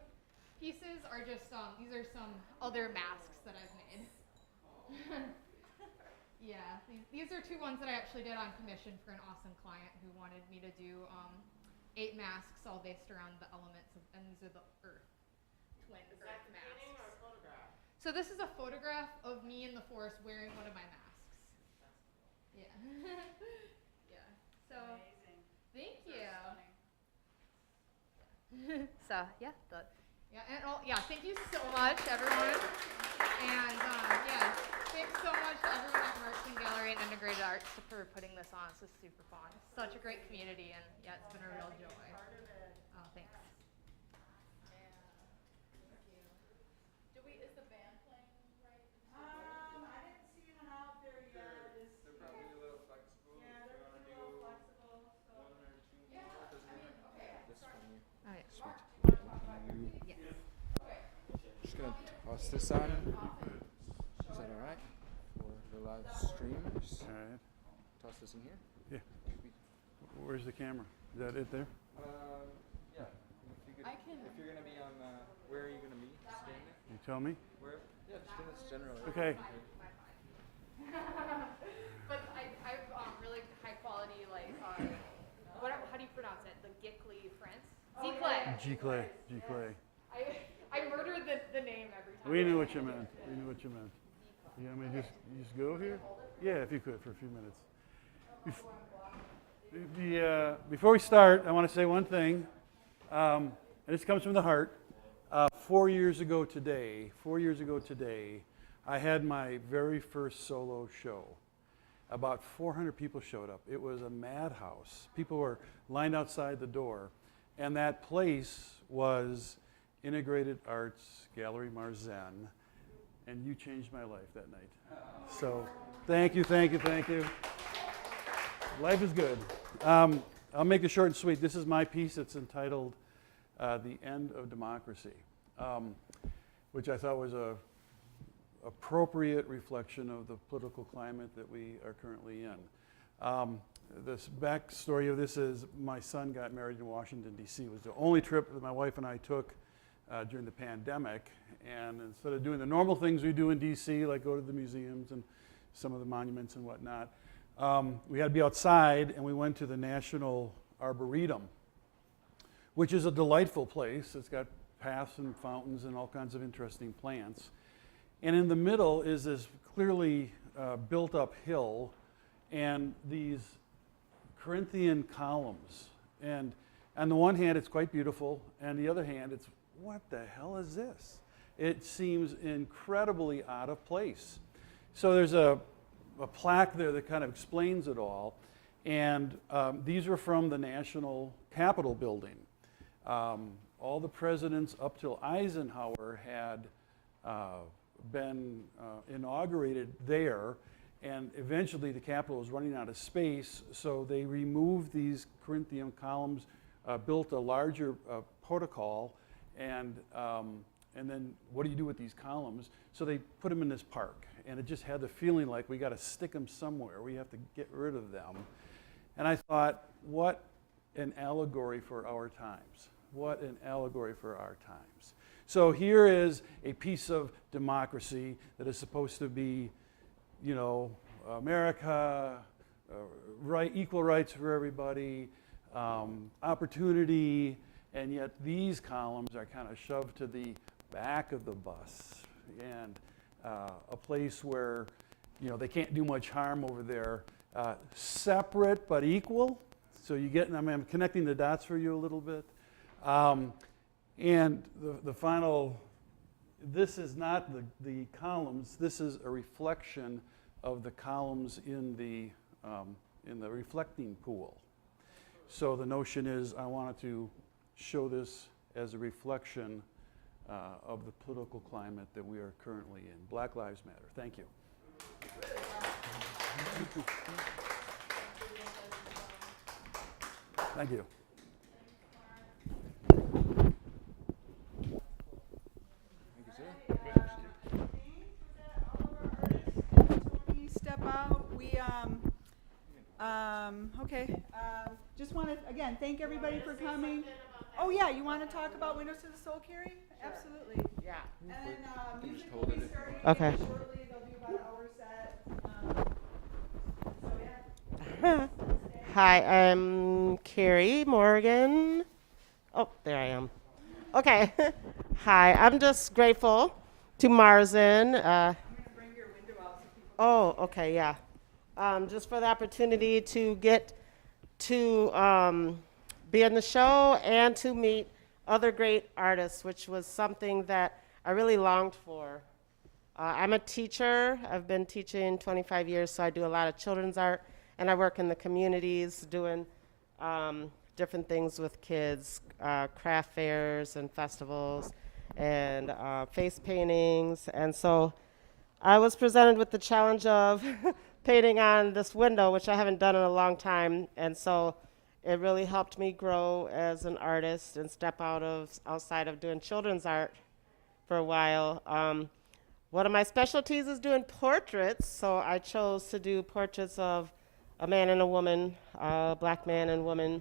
pieces are just these are some other masks that I've made. Yeah, these are two ones that I actually did on commission for an awesome client who wanted me to do 8 masks all based around the elements of, and these are the earth, twin earth masks. Or a photograph? So this is a photograph of me in the forest wearing one of my masks. Yeah. Yeah. So amazing. Thank you. So yeah, thank you so much, everyone. And yeah, thanks so much to everyone at Richardson Gallery and Integrated Arts for putting this on. This is super fun. It's such a great community, and yeah, it's been a real joy. Oh, thanks. Is the band playing right? I didn't see one out there yet. They're probably a little flexible. Yeah, they're a little flexible. So. One or two Yeah, more. Doesn't I mean, matter. okay. This Sorry. from you. All right. Sweet. Yes. Okay. Just gonna toss this on. Is that all right for the live streamers? All right. Toss this in here. Yeah. Where's the camera? Is that it there? Yeah. If you're gonna be on, where are you gonna be? Standing there? You tell me. Where? Yeah, just in this general area. Okay. But I have really high quality, like, how do you pronounce it? The Gickley France? G-Clay. I murdered the name every time. We knew what you meant. You want me to just go here? Yeah, if you could for a few minutes. Before we start, I want to say one thing, and this comes from the heart. 4 years ago today, I had my very first solo show. About 400 people showed up. It was a madhouse. People were lined outside the door, and that place was Integrated Arts Gallery Marzen, and you changed my life that night. So thank you. Life is good. I'll make it short and sweet. This is my piece. It's entitled The End of Democracy, which I thought was a appropriate reflection of the political climate that we are currently in. This backstory of this is my son got married in Washington, D.C. It was the only trip that my wife and I took during the pandemic. And instead of doing the normal things we do in D.C., like go to the museums and some of the monuments and whatnot, we had to be outside, and we went to the National Arboretum, which is a delightful place. It's got paths and fountains and all kinds of interesting plants. And in the middle is this clearly built up hill and these Corinthian columns. And on the one hand, it's quite beautiful. And the other hand, it's, what the hell is this? It seems incredibly out of place. So there's a plaque there that kind of explains it all. And these are from the National Capitol building. All the presidents up till Eisenhower had been inaugurated there, and eventually the Capitol was running out of space, so they removed these Corinthian columns, built a larger protocol, and then what do you do with these columns? So they put them in this park, and it just had the feeling like we got to stick them somewhere. We have to get rid of them. And I thought, what an allegory for our times. What an allegory for our times. So here is a piece of democracy that is supposed to be, you know, America, equal rights for everybody, opportunity, and yet these columns are kind of shoved to the back of the bus, and a place where, you know, they can't do much harm over there. Separate but equal. So you get, I'm connecting the dots for you a little bit. And the final, this is not the columns, this is a reflection of the columns in the reflecting pool. So the notion is I wanted to show this as a reflection of the political climate that we are currently in. Black Lives Matter. Thank you. Thank you. Step out. Okay. Just want to again thank everybody for coming. Oh yeah, you want to talk about Windows to the Soul, Carrie? Absolutely. Yeah. And then music will hold be it. starting Okay. shortly. They'll do about an hour set. So yeah. Hi, I'm Carrie Morgan. Oh, there I am. Okay. Hi, I'm just grateful to Marzin. I'm gonna bring your window out so people. Oh, okay, yeah. Just for the opportunity to get to be in the show and to meet other great artists, which was something that I really longed for. I'm a teacher. I've been teaching 25 years, so I do a lot of children's art, and I work in the communities doing different things with kids, craft fairs and festivals, and face paintings. And so I was presented with the challenge of painting on this window, which I haven't done in a long time, and so it really helped me grow as an artist and step outside of doing children's art for a while. One of my specialties is doing portraits, so I chose to do portraits of a man and a woman, a black man and woman,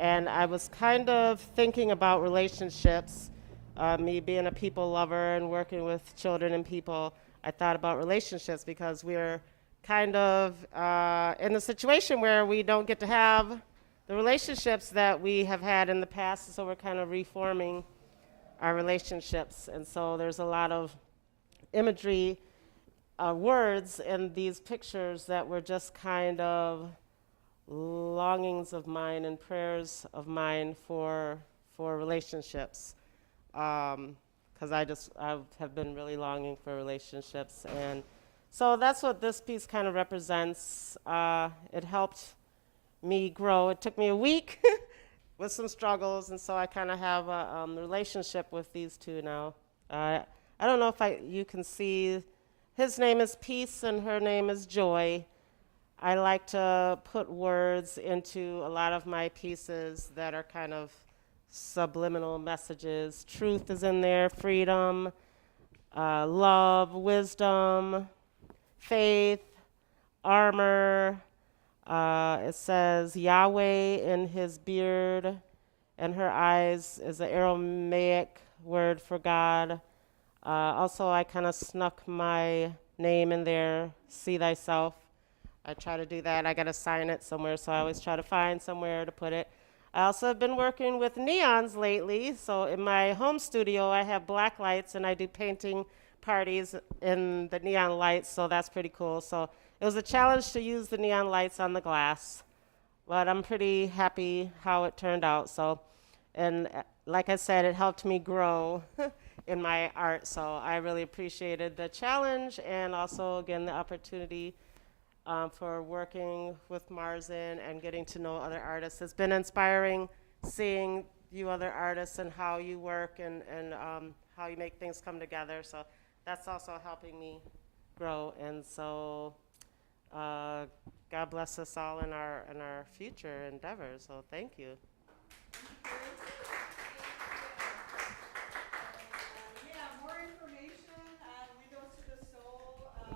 and I was kind of thinking about relationships. Me being a people lover and working with children and people, I thought about relationships because we're kind of in a situation where we don't get to have the relationships that we have had in the past, so we're kind of reforming our relationships. And so there's a lot of imagery, words in these pictures that were just kind of longings of mine and prayers of mine for relationships. Because I have been really longing for relationships. And so that's what this piece kind of represents. It helped me grow. It took me a week with some struggles, and so I kind of have a relationship with these two now. I don't know if you can see, his name is Peace and her name is Joy. I like to put words into a lot of my pieces that are kind of subliminal messages. Truth is in there, freedom, love, wisdom, faith, armor. It says Yahweh in his beard, and her eyes is an Aramaic word for God. Also, I kind of snuck my name in there, See Thyself. I try to do that. I got to sign it somewhere, so I always try to find somewhere to put it. I also have been working with neons lately. So in my home studio, I have black lights, and I do painting parties in the neon lights, so that's pretty cool. So it was a challenge to use the neon lights on the glass, but I'm pretty happy how it turned out. So, and like I said, it helped me grow in my art, so I really appreciated the challenge and also, again, the opportunity for working with Marzin and getting to know other artists. It's been inspiring seeing you other artists and how you work and how you make things come together. So that's also helping me grow. And so God bless us all in our future endeavors. So thank you. Yeah, more information on Windows to the Soul on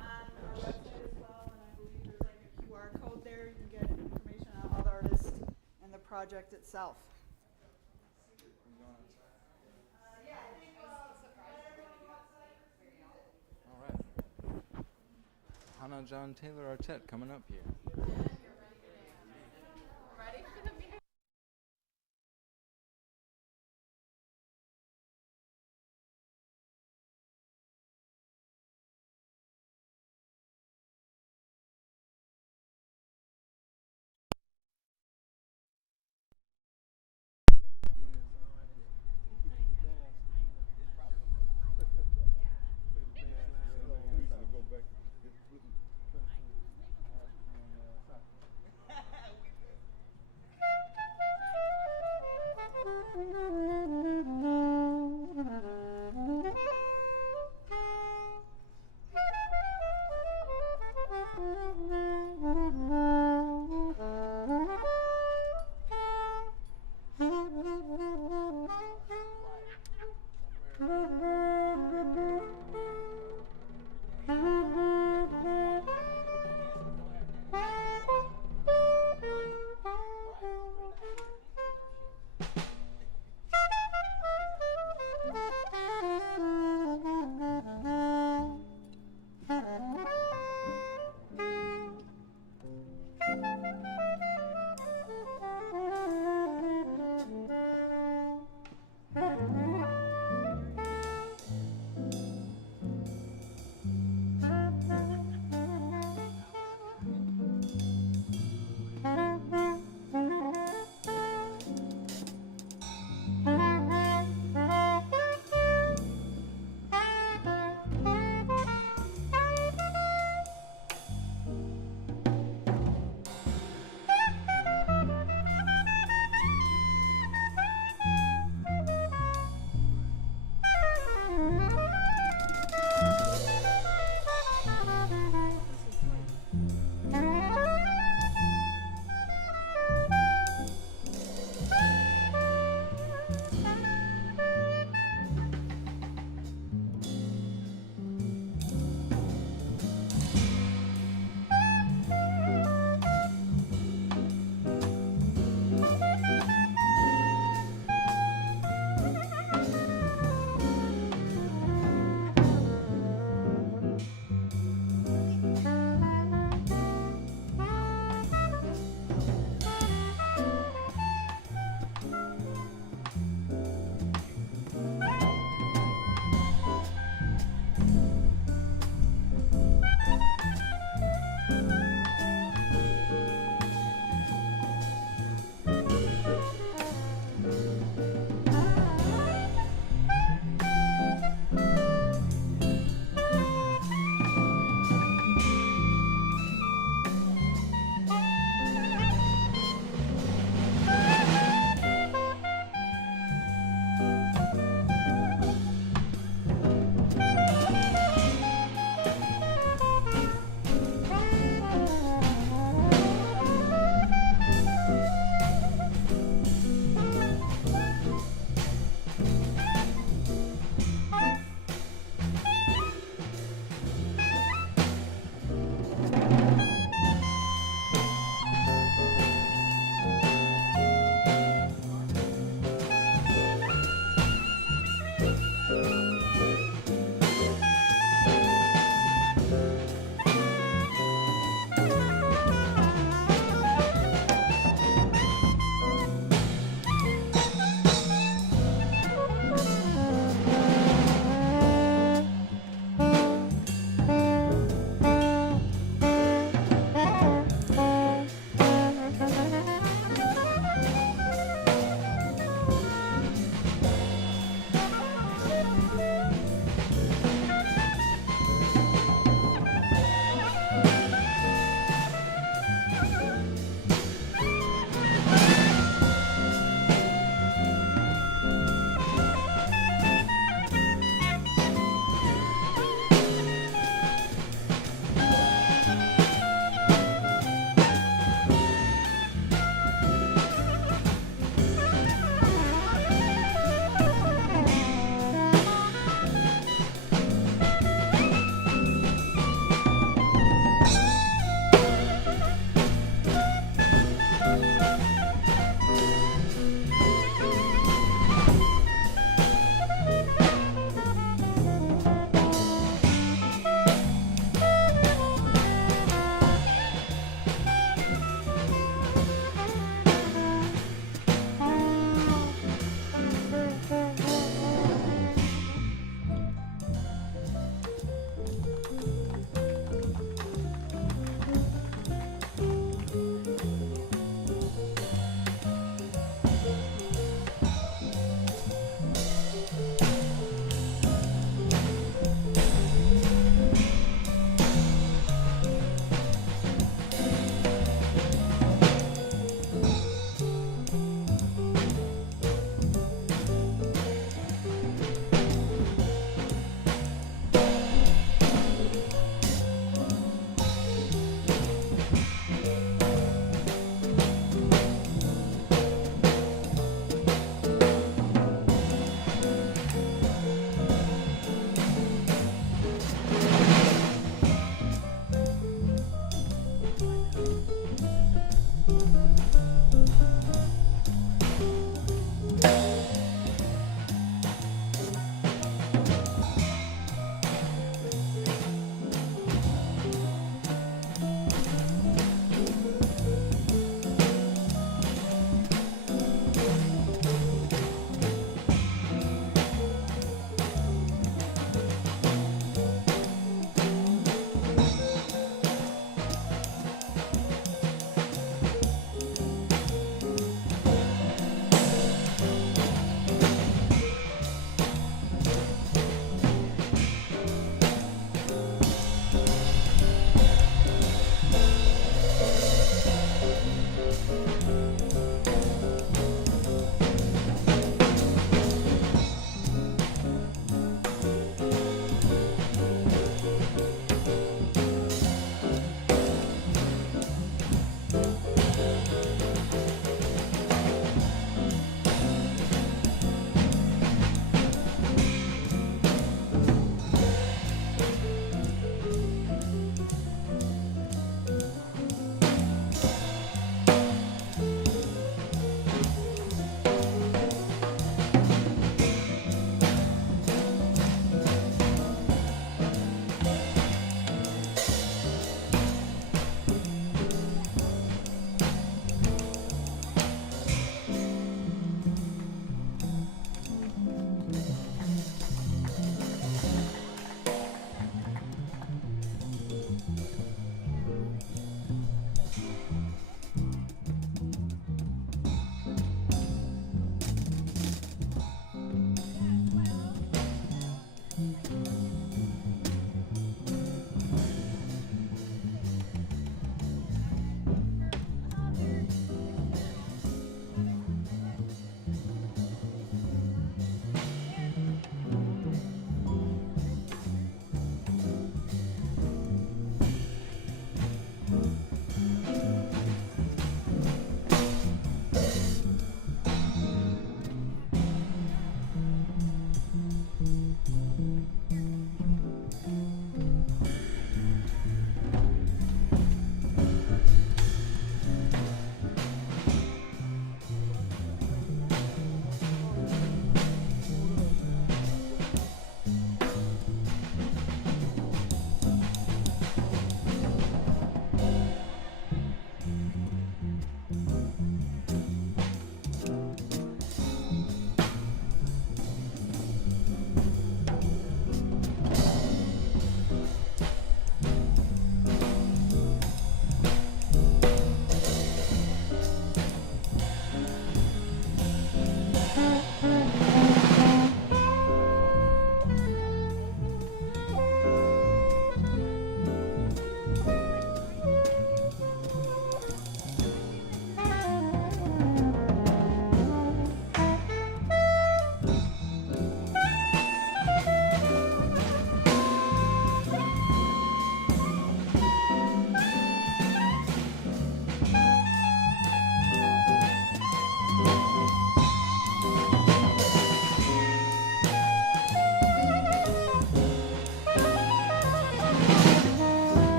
our website as well, and I believe there's like a QR code there. You can get information on all the artists and the project itself. Yeah, I think let everyone go outside for some music. All right. Hannah John Taylor Artette coming up here.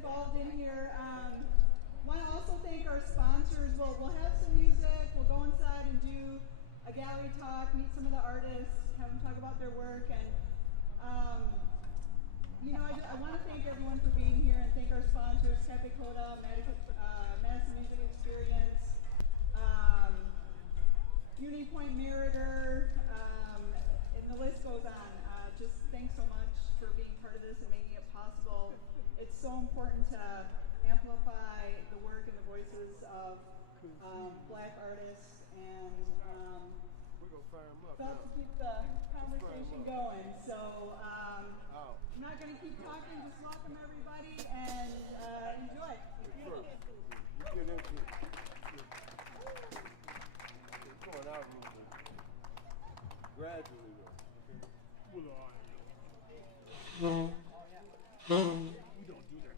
involved in here. Want to also thank our sponsors. We'll have some music. We'll go inside and do a gallery talk, meet some of the artists, have them talk about their work. And, you know, I want to thank everyone for being here and thank our sponsors, Cafe Coda, Madison Music Experience, Uni Point Meritor, and the list goes on. Just thanks so much for being part of this and making it possible. It's so important to amplify the work and the voices of Black artists, and felt to keep the conversation going. So I'm not going to keep talking. Just welcome everybody and enjoy. You get into it. It's going out a little bit. Gradually, though. Okay? We don't do that.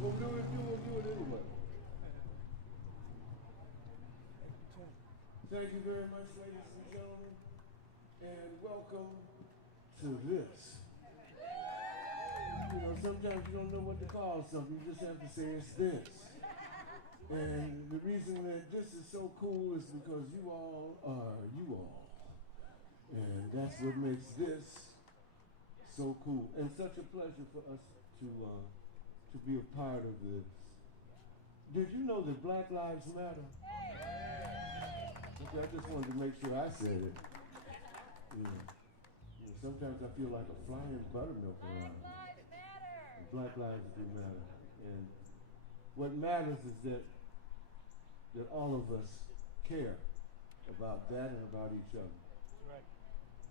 We'll do it anyway. Thank you very much, ladies and gentlemen, and welcome to this. You know, sometimes you don't know what to call something, you just have to say it's this. And the reason that this is so cool is because you all are you all. And that's what makes this so cool. And such a pleasure for us to be a part of this. Did you know that Black Lives Matter? Okay, I just wanted to make sure I said it. You know, sometimes I feel like a flying buttermilk around. Black lives do matter. And what matters is that all of us care about that and about each other. Right.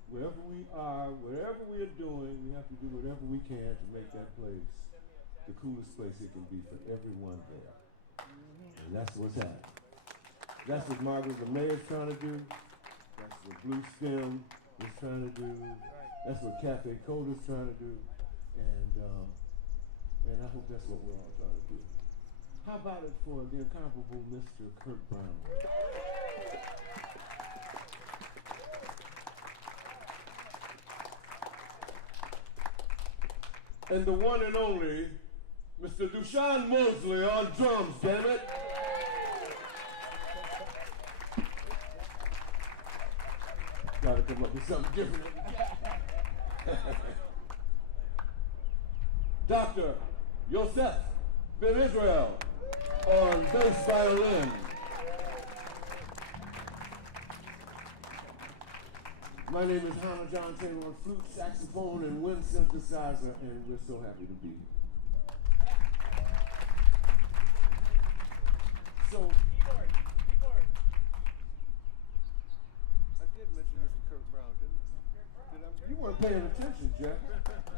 Wherever we are, whatever we are doing, we have to do whatever we can to make that place the coolest place it can be for everyone there. And that's what's happening. That's what Margaret LeMay is trying to do. That's what Blue Stem is trying to do. That's what Cafe Coda is trying to do. And I hope that's what we're all trying to do. How about it for the incomparable Mr. Kurt Brown? And the one and only Mr. Dushan Mosley on drums, damn it. Gotta come up with something different. Dr. Yosef Ben Israel on bass violin. My name is Hannah John Taylor on flute, saxophone, and wind synthesizer, and we're so happy to be here. So, Keyboard. I did mention Mr. Kurt Brown, didn't I? you weren't paying attention, Jack.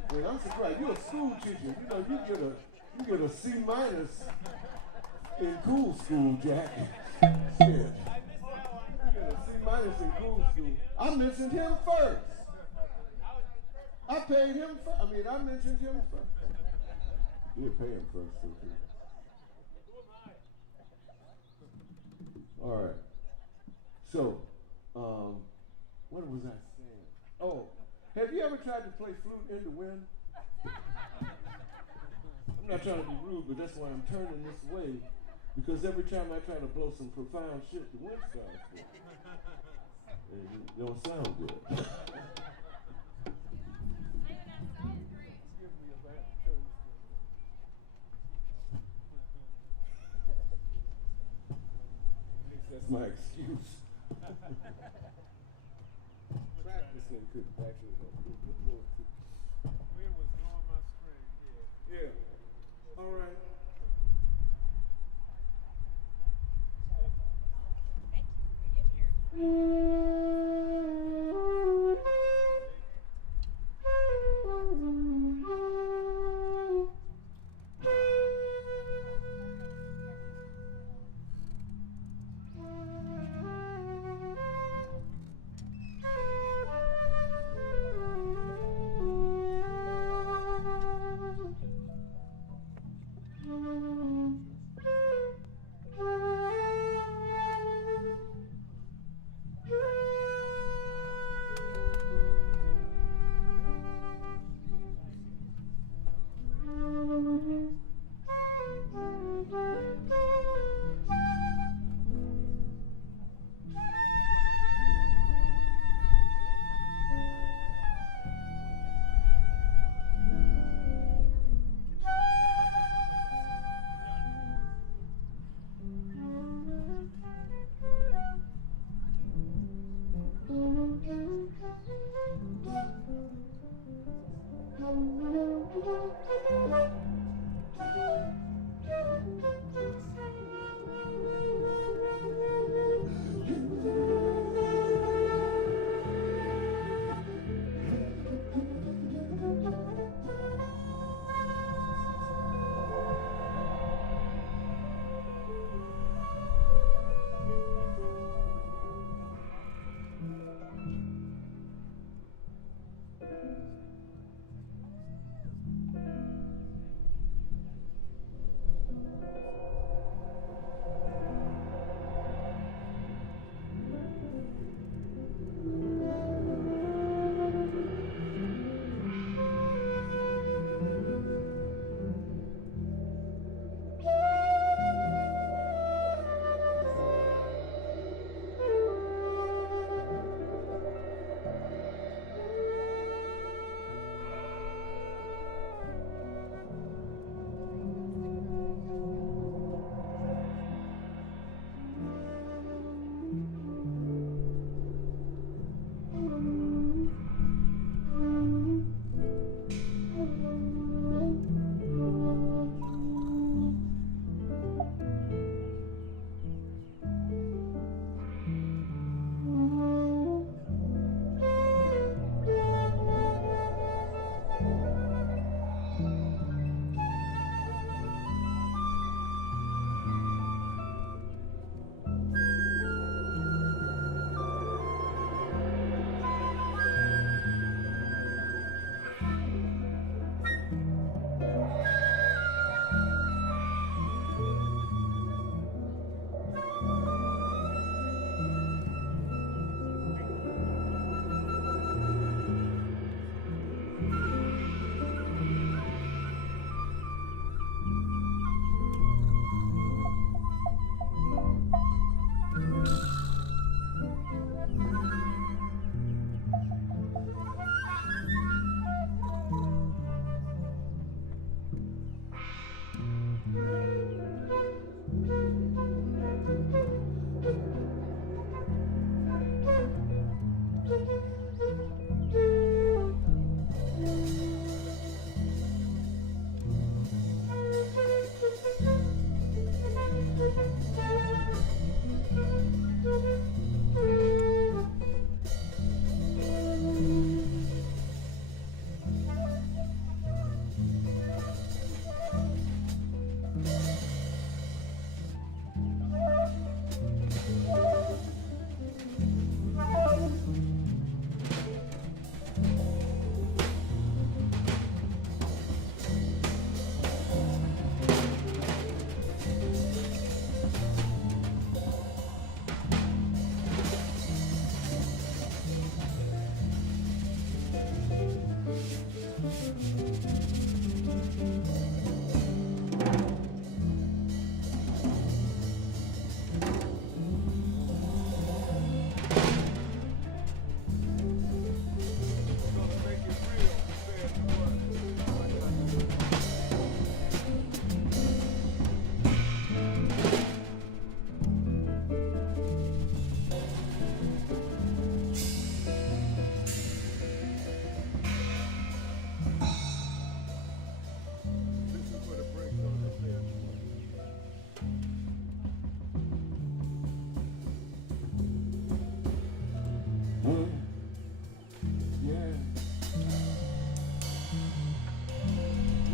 I mean, I'm surprised. You're a school teacher. You know, you get a C minus in cool school, Jack. Shit. You get a C minus in cool school. I mentioned him first. I paid him first. I mentioned him first. You didn't pay him first, too. All right. So, what was I saying? Oh, have you ever tried to play flute in the wind? I'm not trying to be rude, but that's why I'm turning this way, because every time I try to blow some profound shit, the wind starts. And it don't sound good. That's my excuse. Practicing could actually help. Wind was blowing my string. Yeah. All right.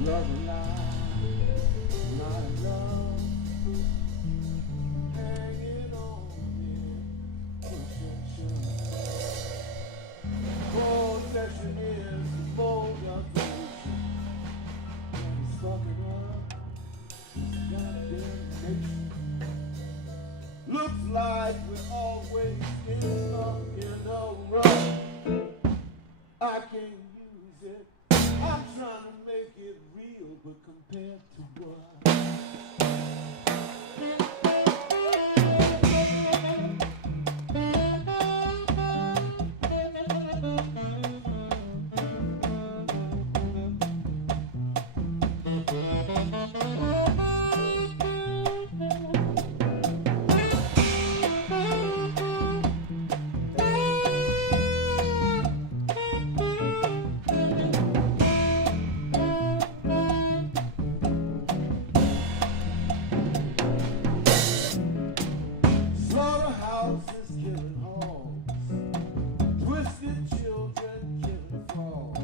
love alive, my love, hanging on in possession. Possession is the mode of delusion, and it's fucking up this goddamn nation. Looks like we're always in a rut. I can't use it. I'm trying to make it real, but compared to what? Slaughterhouses killing hogs, twisted children killing frogs,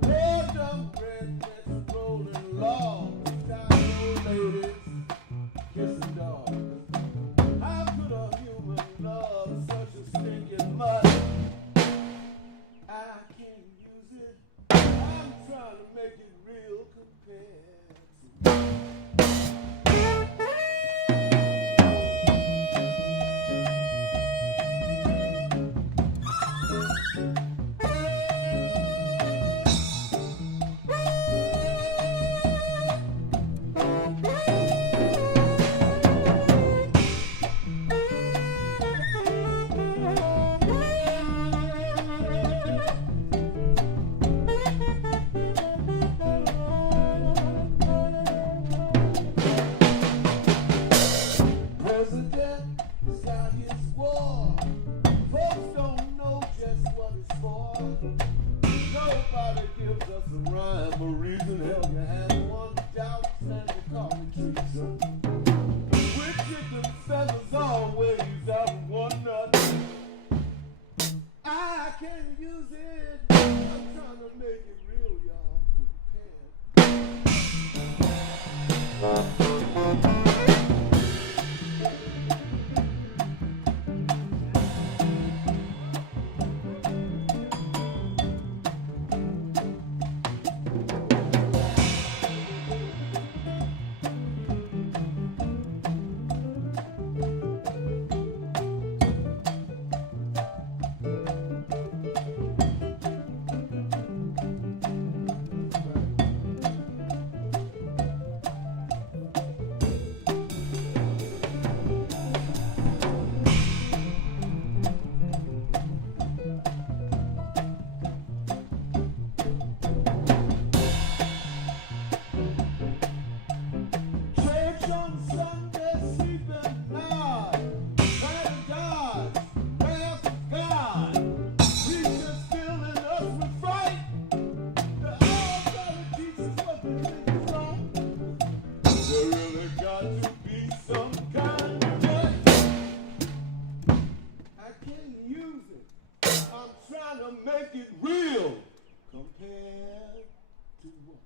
bored of rednecks rolling logs, dying ladies kissing dogs. How could a human love such a stinking mud? I can't use it. I'm trying to make it real compared to President has got his war. Folks don't know just what it's for. Nobody gives us a rhyme or reason. Hell, you had one doubt and you call it treason. With chicken feathers always out of one nut. I can't use it. I'm trying to make it real, y'all. Church on Sunday, sleeping hard. Thank God, wrath of God. Preachers filling us with fright. They all gotta teach us what they think is right. There really got to be some kind of right. I can't use it. I'm trying to make it real compared to what?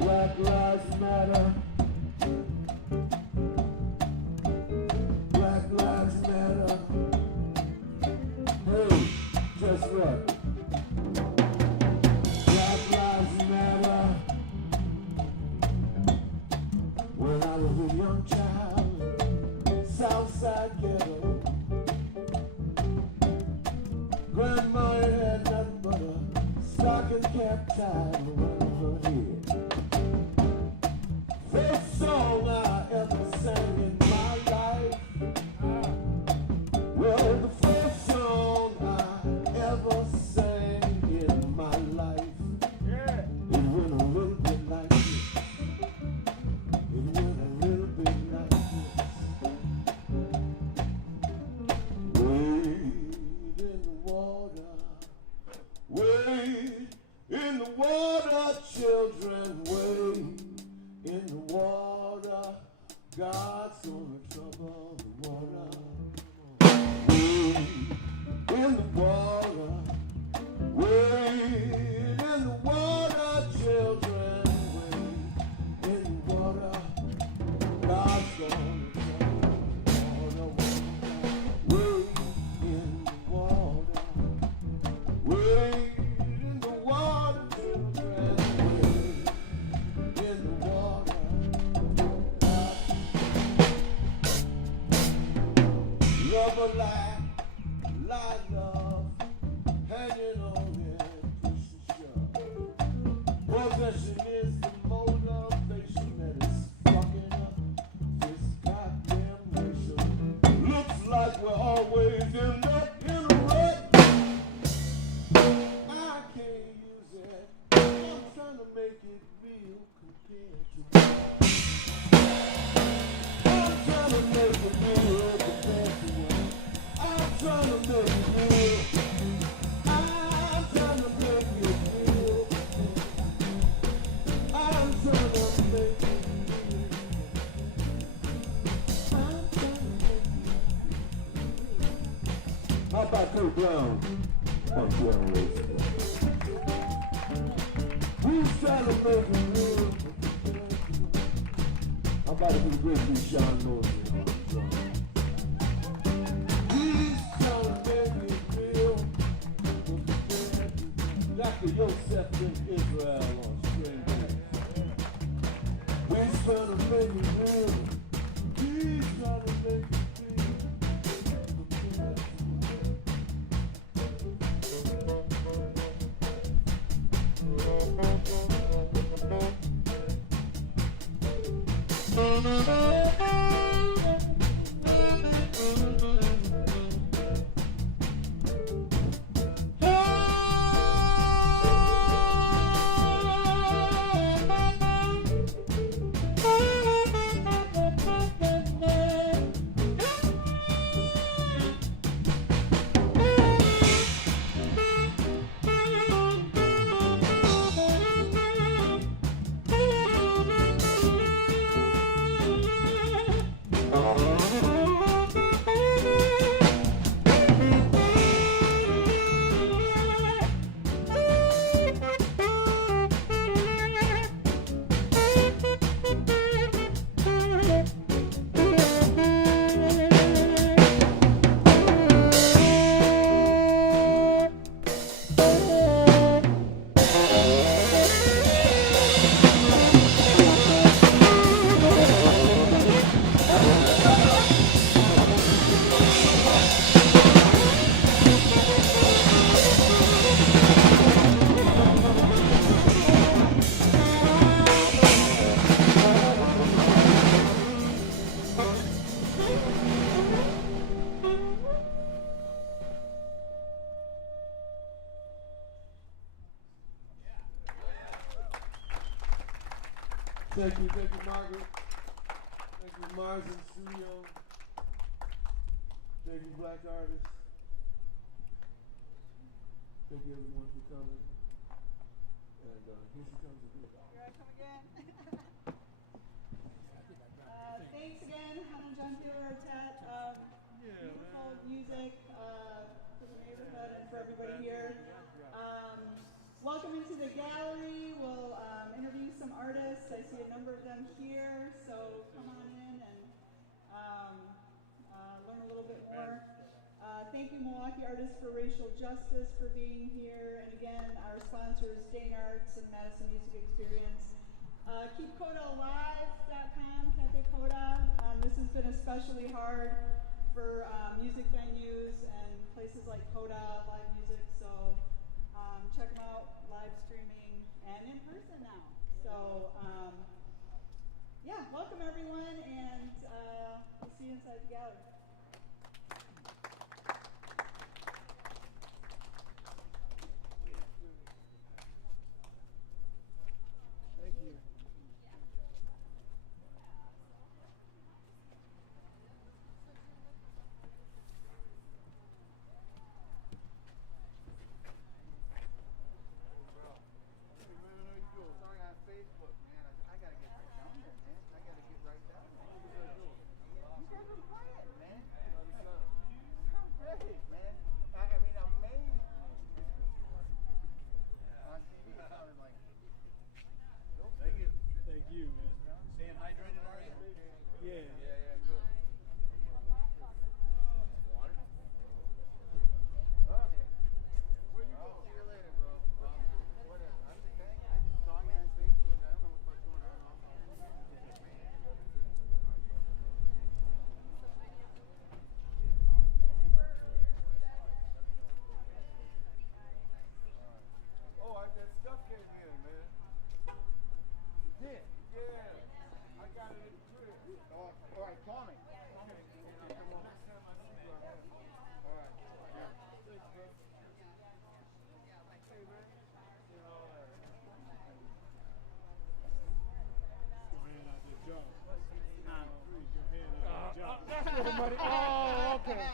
Black Lives Matter. Black Lives Matter. Hey, guess what? Black Lives Matter. When I was a young child, Southside ghetto, Grandma had nothing but a stocking cap tied around her head. First song I ever sang in my life. Well, the first song I ever sang in my life. It went a little bit like this. It went a little bit like this. Wade in the water. Wade in the water, children. Possession is the motivation that is fucking up this goddamn nation. Looks like we're always end up in a rut. I can't use it. I'm trying to make it real compared to what. I'm trying to make it real compared to what. I'm trying to make it real. I'm trying to make it real. I'm trying to make it real. I'm trying to make it real. How about Kurt Brown? From Generation. Who's trying to make it real? I'm about to do the great big Sean Mosey on the drum. He's trying to make it real. Dr. Yosef in Israel on string bass. We're trying to make it real. He's trying to make it real. Thank you, Margaret. Thank you, Mars in the studio. Thank you, Black artists. Thank you, everyone, for coming. And here she comes again. Here I come again. Thanks again, Hannah John Taylor Tet. Beautiful music for the neighborhood and for everybody here. Welcome into the gallery. We'll interview some artists. I see a number of them here, so come on in and learn a little bit more. Thank you, Milwaukee Artists for Racial Justice, for being here. And again, our sponsors, Dane Arts and Madison Music Experience. KeepCodaAlive.com, Cafe Coda. This has been especially hard for music venues and places like Coda, live music. So check them out, live streaming, and in person now. So, yeah, welcome everyone, and we'll see you inside the gallery. Thank you. Thank you, man. Staying hydrated, are you? Yeah. Good. Water? Okay. Where you going? See you later, bro. Whatever. I think I just saw you on Facebook. I don't know what's going on. Oh, that stuff came in, man. did? Yeah. I got it in the crib. All right, call me. That's where the money. Oh, okay.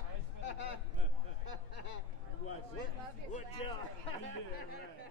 What job? Yeah, right.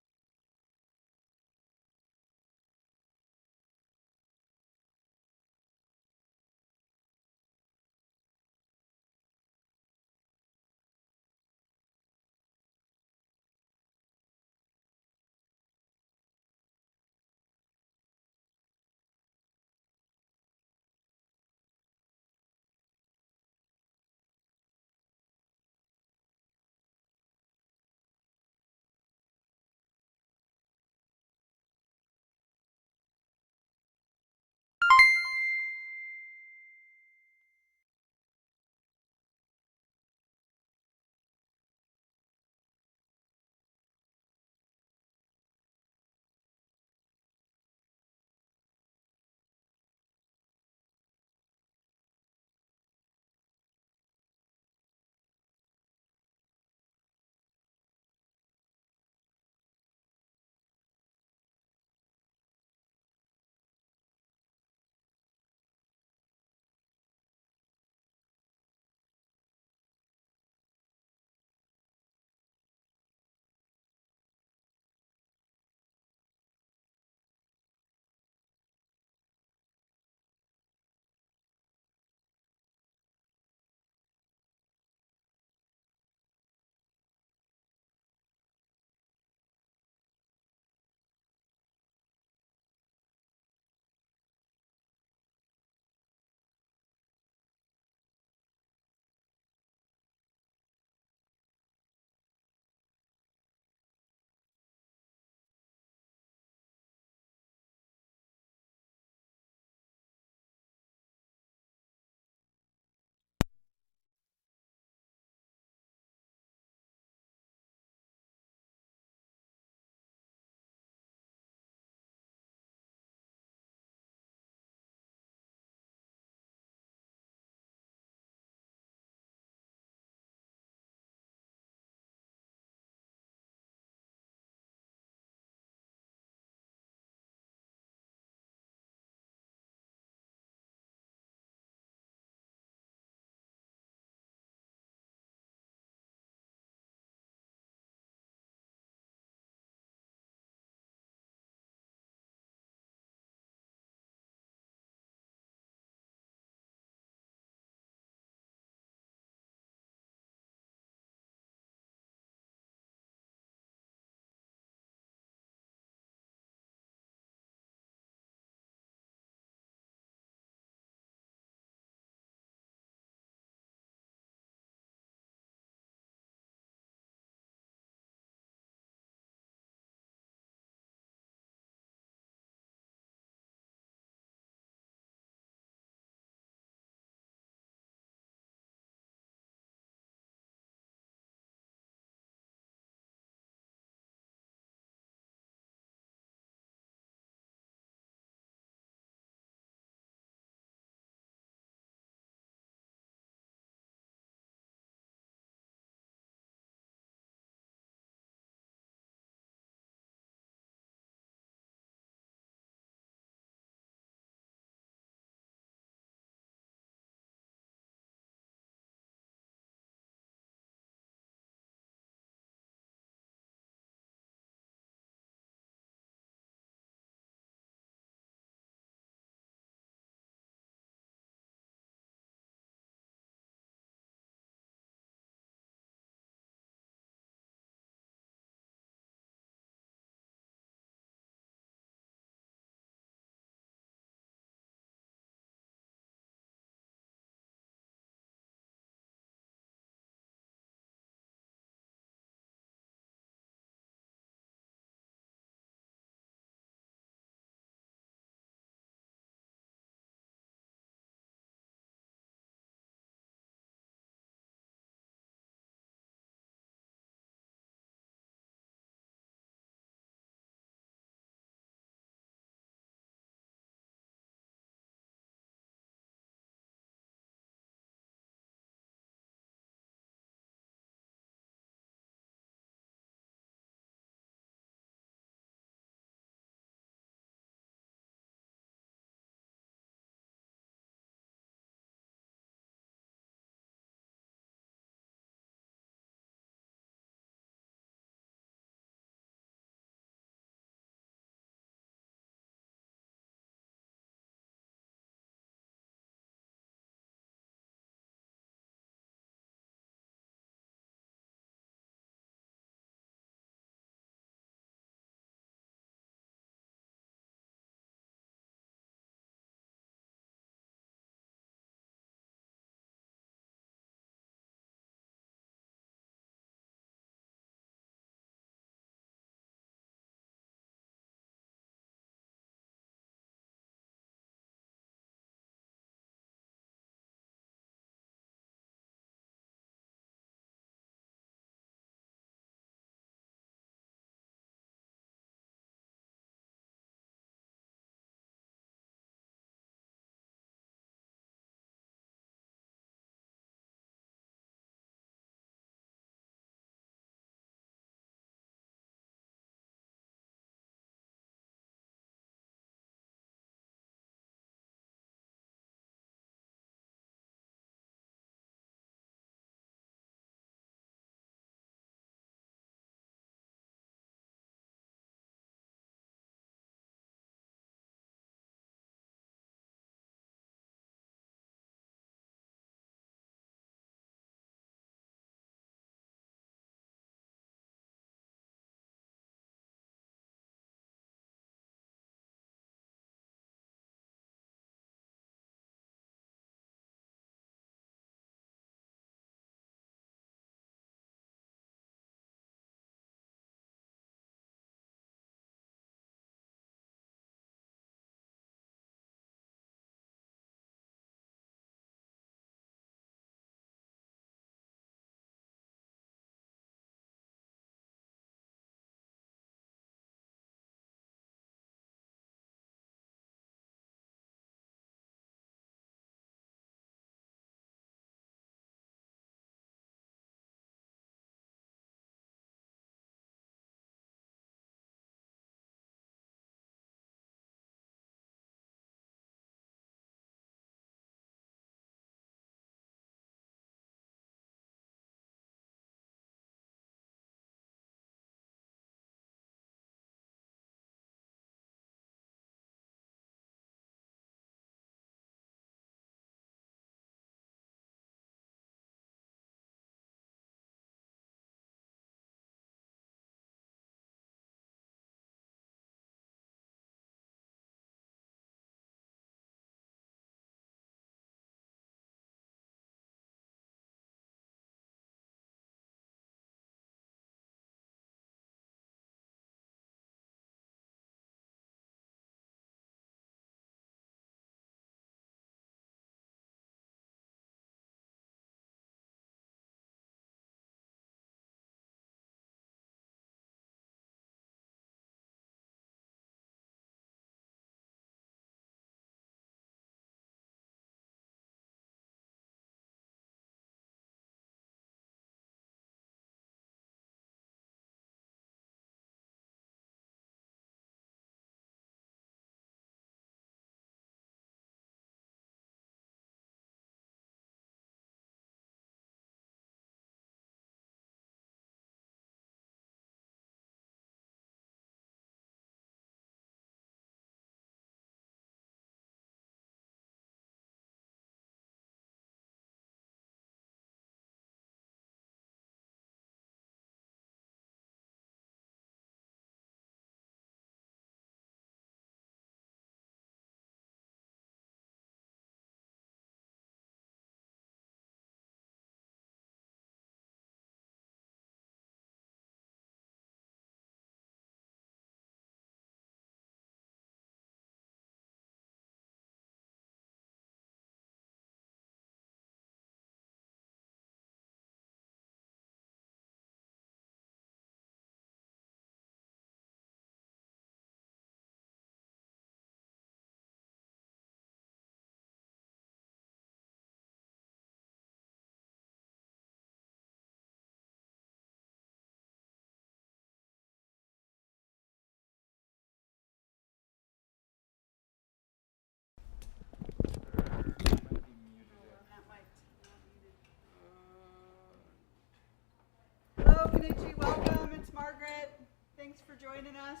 for joining us.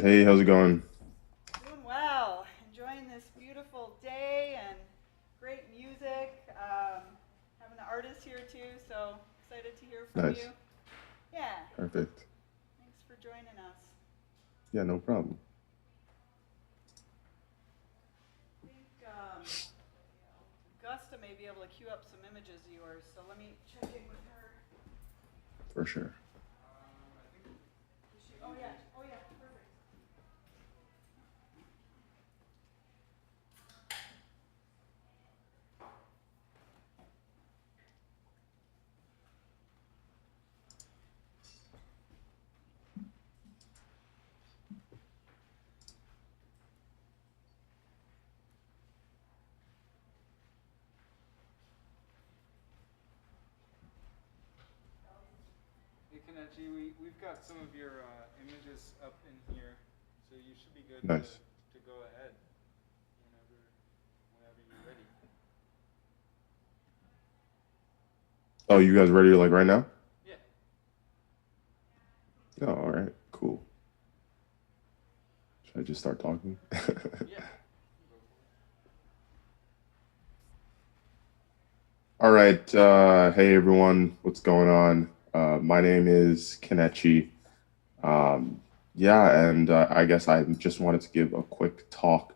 Hey, how's it going? Doing well. Enjoying this beautiful day and great music. Having an artist here too, so excited to hear from Nice. you. Yeah. Perfect. Thanks for joining us. Yeah, no problem. I think Augusta may be able to queue up some images of yours, so let me check in with her. For sure. Oh yeah, perfect. Hey, Kenichi, we've got some of your images up in here, so you should be good Nice. to go ahead whenever you're ready. Oh, you guys ready like right now? Yeah. Oh, all right, cool. Should I just start talking? Yeah. All right. Hey, everyone. What's going on? My name is Kenichi. Yeah, and I guess I just wanted to give a quick talk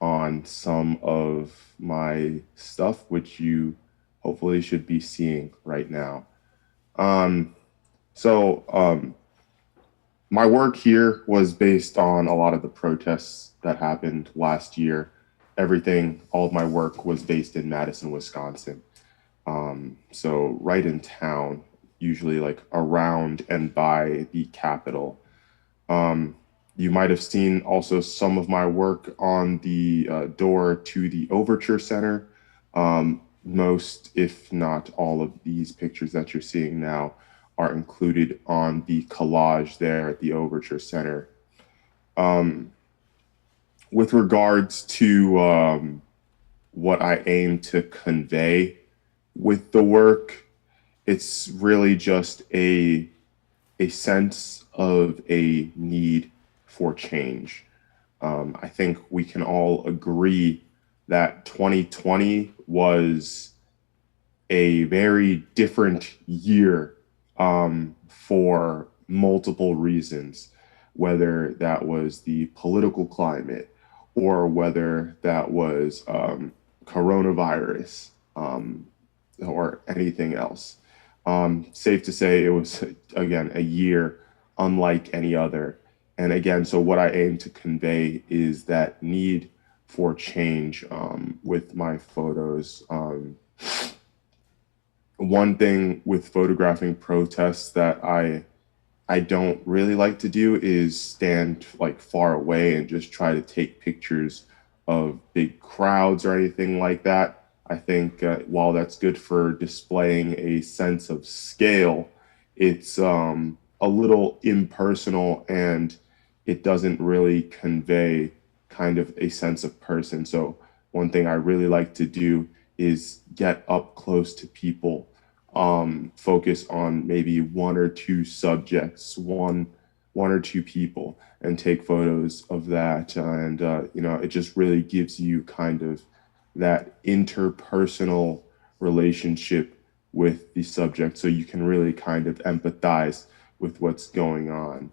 on some of my stuff, which you hopefully should be seeing right now. My work here was based on a lot of the protests that happened last year. All of my work was based in Madison, Wisconsin. So right in town, usually like around and by the Capitol. You might have seen also some of my work on the door to the Overture Center. Most, if not all of these pictures that you're seeing now are included on the collage there at the Overture Center. With regards to what I aim to convey with the work, it's really just a sense of a need for change. I think we can all agree that 2020 was a very different year for multiple reasons, whether that was the political climate or whether that was coronavirus or anything else. Safe to say it was, again, a year unlike any other. And again, so what I aim to convey is that need for change with my photos. One thing with photographing protests that I don't really like to do is stand like far away and just try to take pictures of big crowds or anything like that. I think while that's good for displaying a sense of scale, it's a little impersonal and it doesn't really convey kind of a sense of person. So one thing I really like to do is get up close to people, focus on maybe one or two subjects, one or two people, and take photos of that. And it just really gives you kind of that interpersonal relationship with the subject, so you can really kind of empathize with what's going on.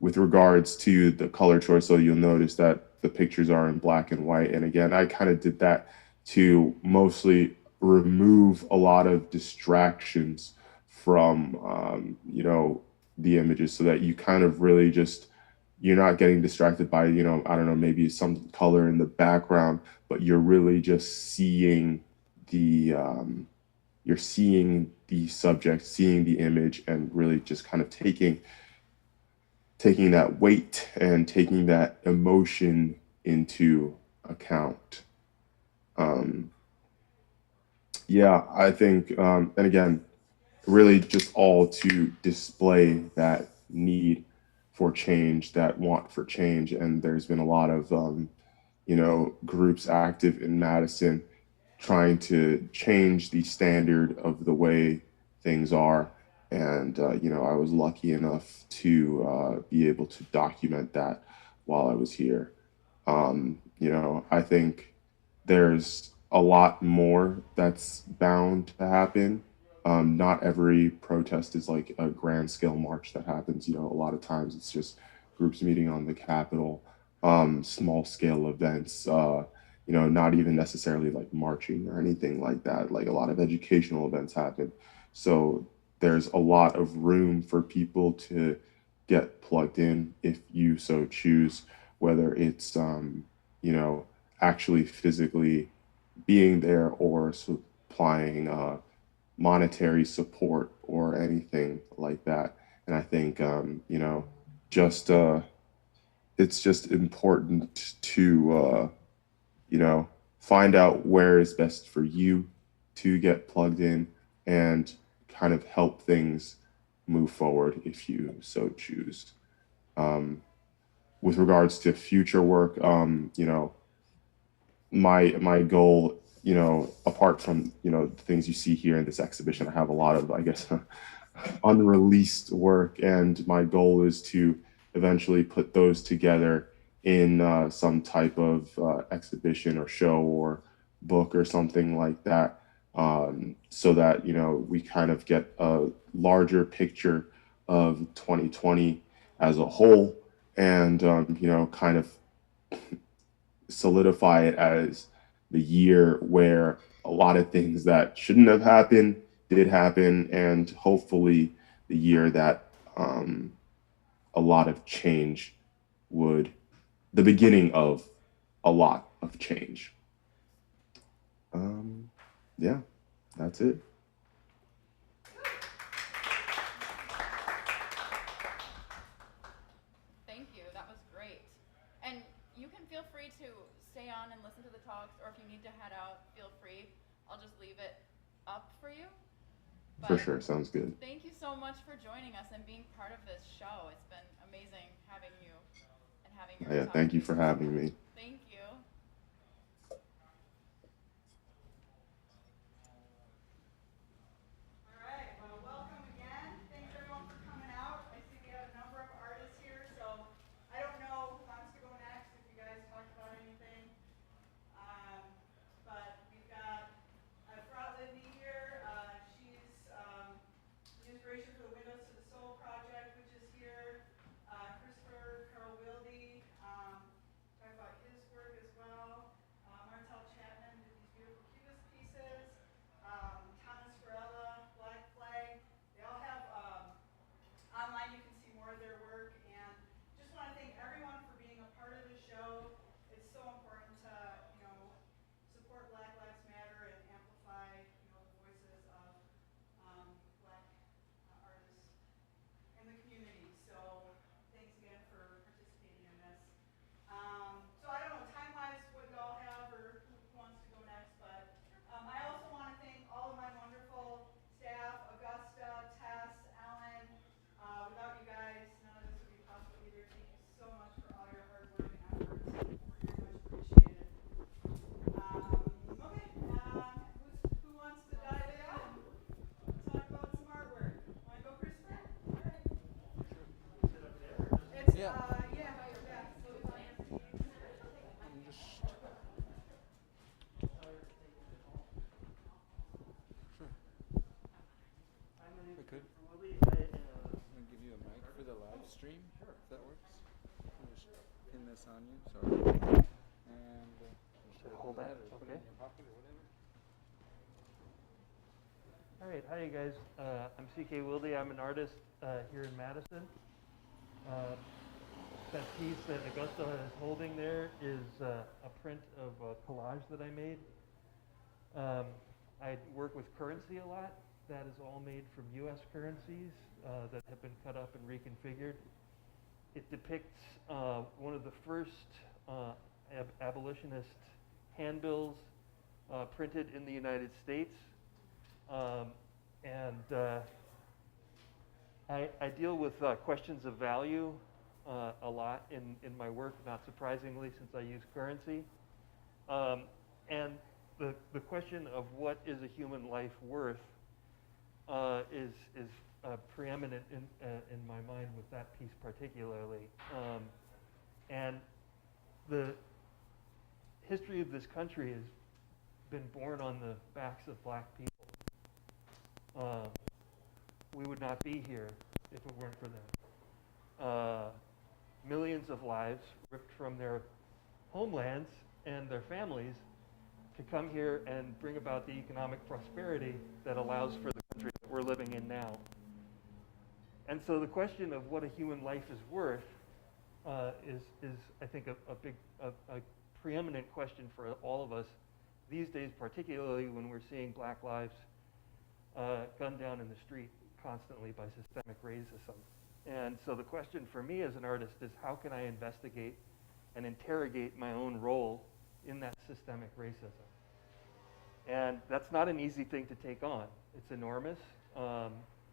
With regards to the color choice, so you'll notice that the pictures are in black and white. And again, I kind of did that to mostly remove a lot of distractions from, the images, so that you kind of really just, you're not getting distracted by, I don't know, maybe some color in the background, but you're really just seeing you're seeing the subject, seeing the image, and really just kind of taking that weight and taking that emotion into account. I think, and again, really just all to display that need for change, that want for change. And there's been a lot of, groups active in Madison trying to change the standard of the way things are. And, I was lucky enough to be able to document that while I was here. I think there's a lot more that's bound to happen. Not every protest is like a grand scale march that happens. A lot of times it's just groups meeting on the Capitol, small scale events, not even necessarily like marching or anything like that. Like a lot of educational events happen. So there's a lot of room for people to get plugged in if you so choose, whether it's, actually physically being there or supplying monetary support or anything like that. And I think, just it's just important to, find out where is best for you to get plugged in and kind of help things move forward if you so choose. With regards to future work, my goal, apart from the things you see here in this exhibition, I have a lot of, I guess, unreleased work, and my goal is to eventually put those together in some type of exhibition or show or book or something like that, so that we kind of get a larger picture of 2020 as a whole, and kind of solidify it as the year where a lot of things that shouldn't have happened did happen, and hopefully the year that a lot of change the beginning of a lot of change. Yeah, that's it. Thank you. That was great. And you can feel free to stay on and listen to the talks, or if you need to head out, feel free. I'll just leave it up for you. For sure, sounds good. Thank you so much for joining us and being part of this show. It's been amazing having you and having your Yeah, thank you for having me. Thank you. All right, well, welcome again. Thanks everyone for coming out. I see we have a number of artists here, so I don't know who wants to go next, if you guys talked about anything. But I've brought Wildey here. She's the inspiration for the Windows to the Soul project, which is here. Christopher Carl Wildey, talk about his work as well. Untitled Chapter did these beautiful cubist pieces. Thomas Farella, Black Flag. They all have online. You can see more of their work, and just want to thank everyone for being a part of the show. It's so important to support Black Lives Matter and amplify the voices of Black artists in the community. So thanks again for participating in this. So I don't know time-wise what y'all have or who wants to go next, but I also want to thank all of my wonderful staff, Augusta, Tess, Ellen. Without you guys, none of this would be possible either. Thank you so much for all your hard work and efforts. Very much appreciated. Okay, who wants to dive in and talk about some artwork? Want to go, Christopher? All right. It's, yeah. So it's on your feet. I could. I'm gonna give you a mic for the live stream. Sure. If that works. I'll just pin this on you. Sorry. And just hold that or put it in your pocket or whatever. All right, hi you guys. I'm CK Wildey. I'm an artist here in Madison. That piece that Augusta is holding there is a print of a collage that I made. I work with currency a lot. That is all made from U.S. currencies that have been cut up and reconfigured. It depicts one of the first abolitionist handbills printed in the United States. I deal with questions of value a lot in my work, not surprisingly, since I use currency. And the question of what is a human life worth is preeminent in my mind with that piece particularly. And the history of this country has been born on the backs of black people. We would not be here if it weren't for them. Millions of lives ripped from their homelands and their families to come here and bring about the economic prosperity that allows for the country that we're living in now. And so the question of what a human life is worth is I think, a preeminent question for all of us these days, particularly when we're seeing black lives gunned down in the street constantly by systemic racism. And so the question for me as an artist is, how can I investigate and interrogate my own role in that systemic racism? And that's not an easy thing to take on. It's enormous.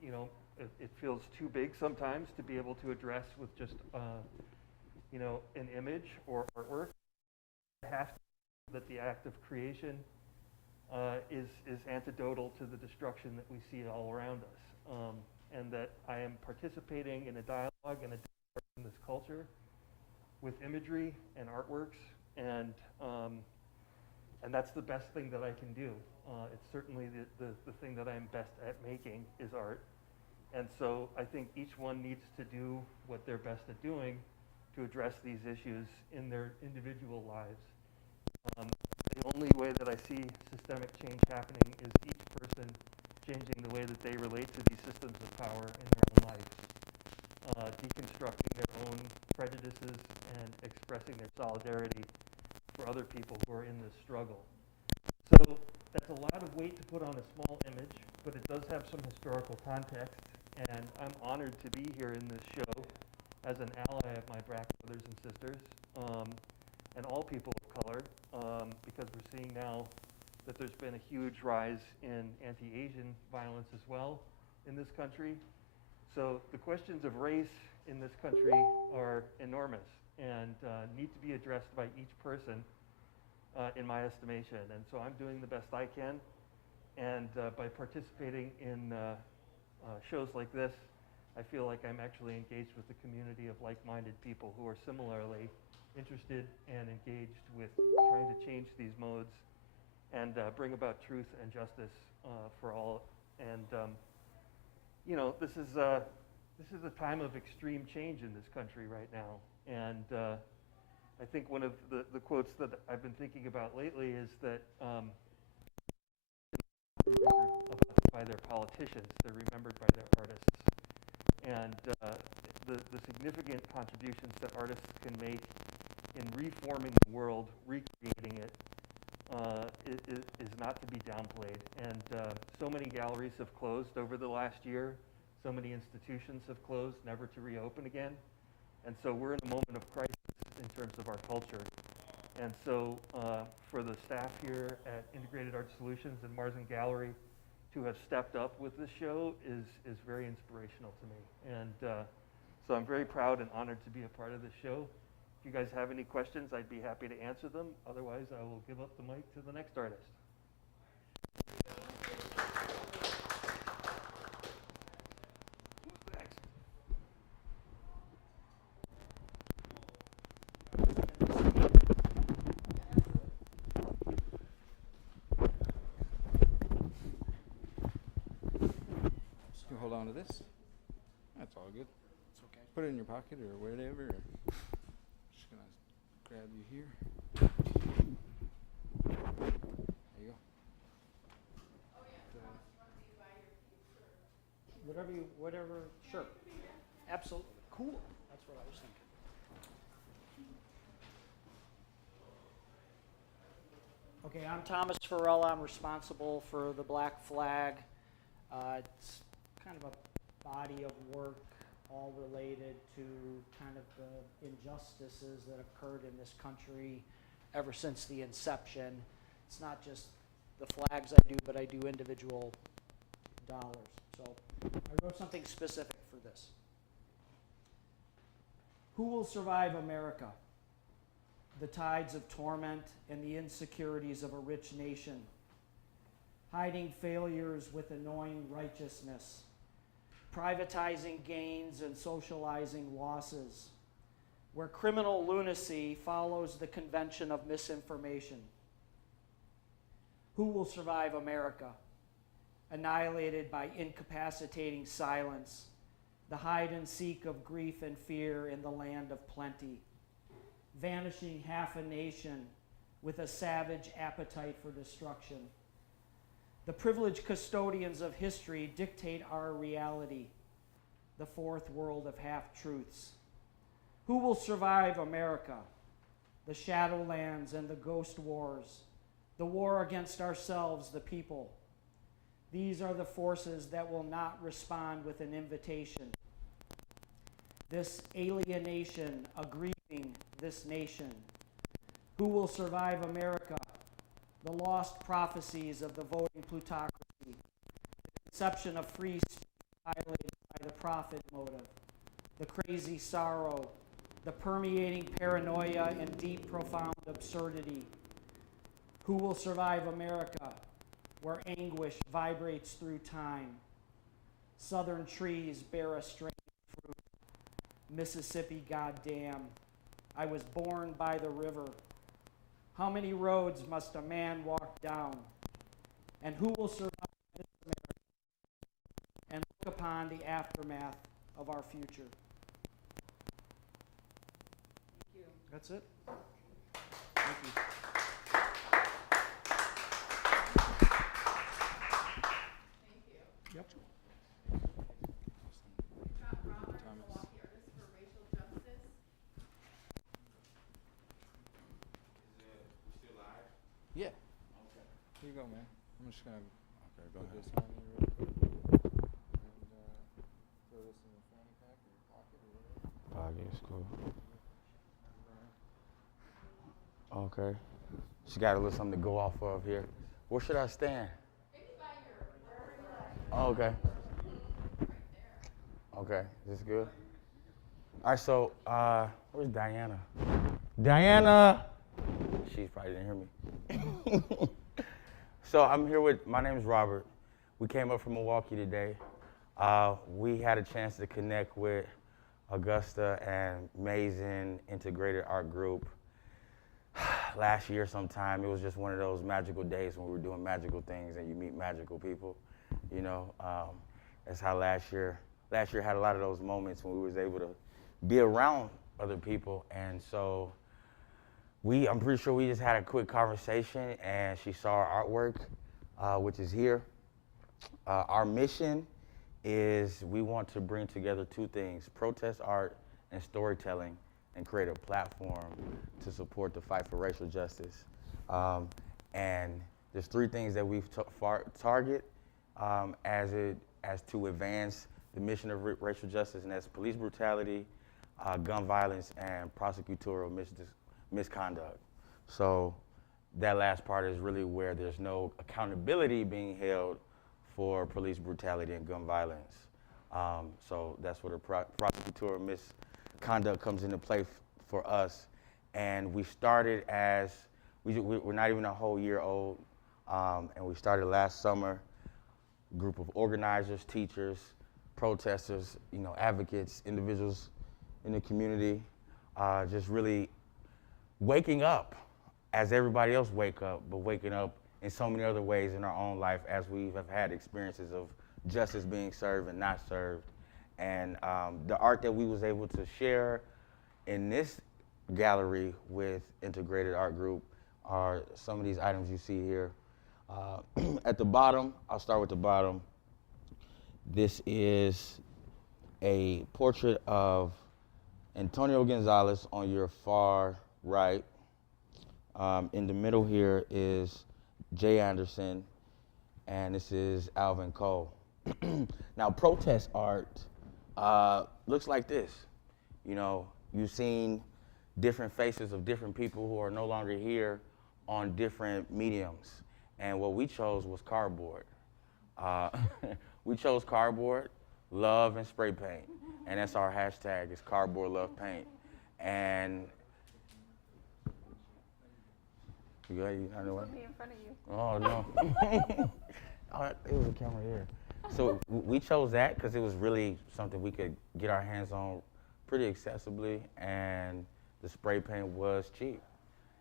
You know, it feels too big sometimes to be able to address with just, you know, an image or artwork. I have to know that the act of creation is antidotal to the destruction that we see all around us. And that I am participating in a dialogue and in this culture with imagery and artworks, and that's the best thing that I can do. It's certainly the thing that I'm best at making is art. And so I think each one needs to do what they're best at doing to address these issues in their individual lives. The only way that I see systemic change happening is each person changing the way that they relate to these systems of power in their own lives, deconstructing their own prejudices and expressing their solidarity for other people who are in this struggle. So that's a lot of weight to put on a small image, but it does have some historical context, and I'm honored to be here in this show as an ally of my black brothers and sisters, and all people of color, because we're seeing now that there's been a huge rise in anti-Asian violence as well in this country. So the questions of race in this country are enormous and need to be addressed by each person, in my estimation. And so I'm doing the best I can. And by participating in shows like this, I feel like I'm actually engaged with a community of like-minded people who are similarly interested and engaged with trying to change these modes and bring about truth and justice for all. And you know, this is a time of extreme change in this country right now. And I think one of the quotes that I've been thinking about lately is that by their politicians, they're remembered by their artists. And the significant contributions that artists can make in reforming the world, recreating it, is not to be downplayed. And so many galleries have closed over the last year. So many institutions have closed, never to reopen again. And so we're in a moment of crisis in terms of our culture. And so for the staff here at Integrated Art Solutions and Marsden Gallery to have stepped up with this show is very inspirational to me. And so I'm very proud and honored to be a part of this show. If you guys have any questions, I'd be happy to answer them. Otherwise, I will give up the mic to the next artist. Who's next? Just gonna hold on to this. That's all good. It's okay. Put it in your pocket or whatever. Just gonna grab you here. There you go. Whatever, sure. Absolutely. Cool. That's what I was thinking. Okay, I'm Thomas Farrella. I'm responsible for the Black Flag. It's kind of a body of work all related to kind of the injustices that occurred in this country ever since the inception. It's not just the flags I do, but I do individual dollars. So I wrote something specific for this. Who will survive America? The tides of torment and the insecurities of a rich nation. hiding failures with annoying righteousness, privatizing gains and socializing losses, where criminal lunacy follows the convention of misinformation. Who will survive America? Annihilated by incapacitating silence, the hide and seek of grief and fear in the land of plenty, vanishing half a nation with a savage appetite for destruction. The privileged custodians of history dictate our reality, the fourth world of half-truths. Who will survive America? The Shadowlands and the Ghost Wars, the war against ourselves, the people. These are the forces that will not respond with an invitation. This alienation, a grieving this nation. Who will survive America? The lost prophecies of the voting plutocracy, the conception of free speech violated by the profit motive, the crazy sorrow, the permeating paranoia and deep, profound absurdity. Who will survive America, where anguish vibrates through time? Southern trees bear a strange fruit. Mississippi, goddamn. I was born by the river. How many roads must a man walk down? And who will survive this America and look upon the aftermath of our future? Thank you. That's it. Thank you. Thank you. Yep. We've got Robert, Milwaukee Artist for Racial Justice. Yeah. Okay. Here you go, man. I'm just gonna go put ahead. this on you real quick and throw this in your fanny pack or your pocket or whatever. Pocket is cool. Okay. She got a little something to go off of here. Where should I stand? Maybe by your, wherever you like. Oh, okay. Right there. Okay, is this good? All right, so where's Diana? Diana! She probably didn't hear me. So I'm here with, my name is Robert. We came up from Milwaukee today. We had a chance to connect with Augusta and amazing integrated art group last year sometime. It was just one of those magical days when we were doing magical things and you meet magical people. You know, that's how last year had a lot of those moments when we was able to be around other people. And so I'm pretty sure we just had a quick conversation and she saw our artwork, which is here. Our mission is we want to bring together two things, protest art and storytelling, and create a platform to support the fight for racial justice. And there's three things that we've target as to advance the mission of racial justice, and that's police brutality, gun violence, and prosecutorial misconduct. So that last part is really where there's no accountability being held for police brutality and gun violence. So that's where the prosecutorial misconduct comes into play for us. And we started as, we're not even a whole year old, and we started last summer. Group of organizers, teachers, protesters, advocates, individuals in the community, just really waking up as everybody else wake up, but waking up in so many other ways in our own life as we have had experiences of justice being served and not served. And the art that we was able to share in this gallery with Integrated Art Group are some of these items you see here. At the bottom, I'll start with the bottom. This is a portrait of Antonio Gonzalez on your far right. In the middle here is Jay Anderson, and this is Alvin Cole. Now, protest art looks like this. You've seen different faces of different people who are no longer here on different mediums. And what we chose was cardboard. We chose cardboard, love, and spray paint. And that's our hashtag, is cardboard, love, paint. And you got it? I know what? Put me in front of you. Oh, no. Oh, it was a camera here. So we chose that because it was really something we could get our hands on pretty accessibly, and the spray paint was cheap,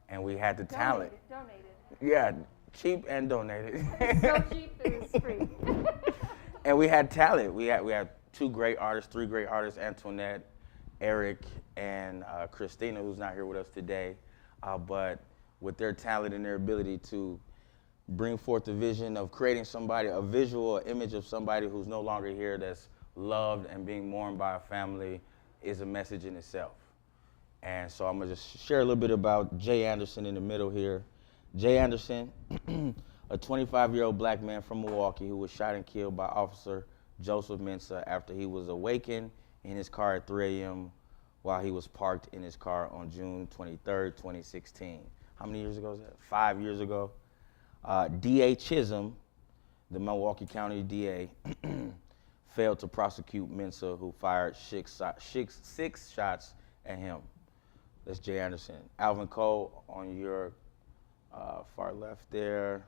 and we had the talent. Donated. Yeah, cheap and donated. So cheap it was free. And we had talent. We had three great artists, Antoinette, Eric, and Christina, who's not here with us today, but with their talent and their ability to bring forth the vision of creating somebody, a visual image of somebody who's no longer here, that's loved and being mourned by a family, is a message in itself. And so I'm gonna just share a little bit about Jay Anderson in the middle here. Jay Anderson, a 25-year-old black man from Milwaukee who was shot and killed by Officer Joseph Mensah after he was awakened in his car at 3 a.m. while he was parked in his car on June 23rd, 2016. How many years ago was that? 5 years ago. D.A. Chisholm, the Milwaukee County DA, failed to prosecute Mensah, who fired six shots at him. That's Jay Anderson. Alvin Cole on your far left there.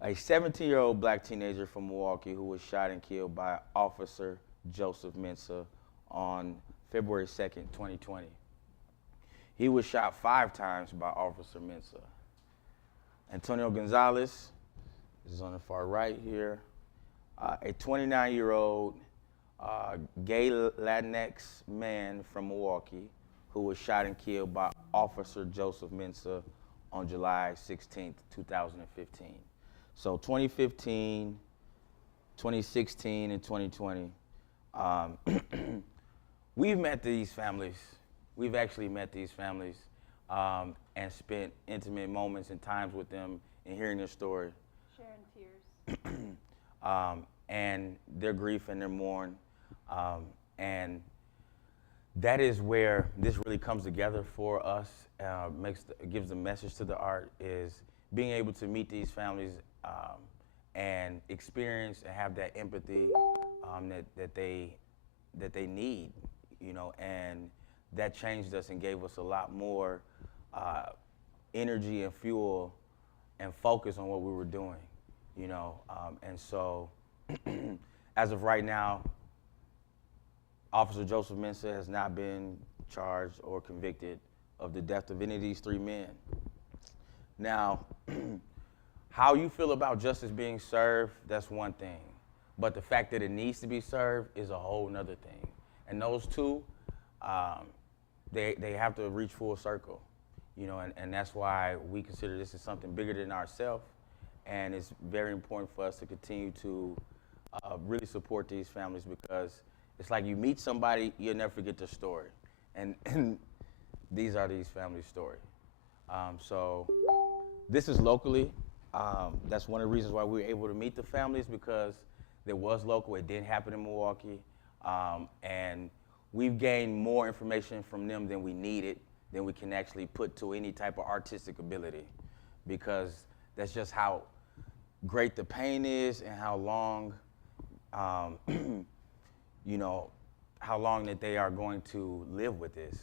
A 17-year-old black teenager from Milwaukee who was shot and killed by Officer Joseph Mensah on February 2nd, 2020. He was shot 5 times by Officer Mensah. Antonio Gonzalez, this is on the far right here, a 29-year-old gay Latinx man from Milwaukee who was shot and killed by Officer Joseph Mensah on July 16th, 2015. So 2015, 2016, and 2020, we've met these families. We've actually met these families and spent intimate moments and times with them and hearing their story. Sharing tears. And their grief and their mourn. And that is where this really comes together for us, gives the message to the art, is being able to meet these families and experience and have that empathy that they need, you know, and that changed us and gave us a lot more energy and fuel and focus on what we were doing, you know. And so as of right now, Officer Joseph Mensah has not been charged or convicted of the death of any of these 3 men. Now, how you feel about justice being served, that's one thing. But the fact that it needs to be served is a whole nother thing. And those two, they have to reach full circle, you know, and that's why we consider this as something bigger than ourselves. And it's very important for us to continue to really support these families, because it's like you meet somebody, you'll never forget their story. And these are these families' story. So this is locally. That's one of the reasons why we were able to meet the families, because it was local. It didn't happen in Milwaukee. And we've gained more information from them than we needed, than we can actually put to any type of artistic ability, because that's just how great the pain is and how long, you know, how long that they are going to live with this,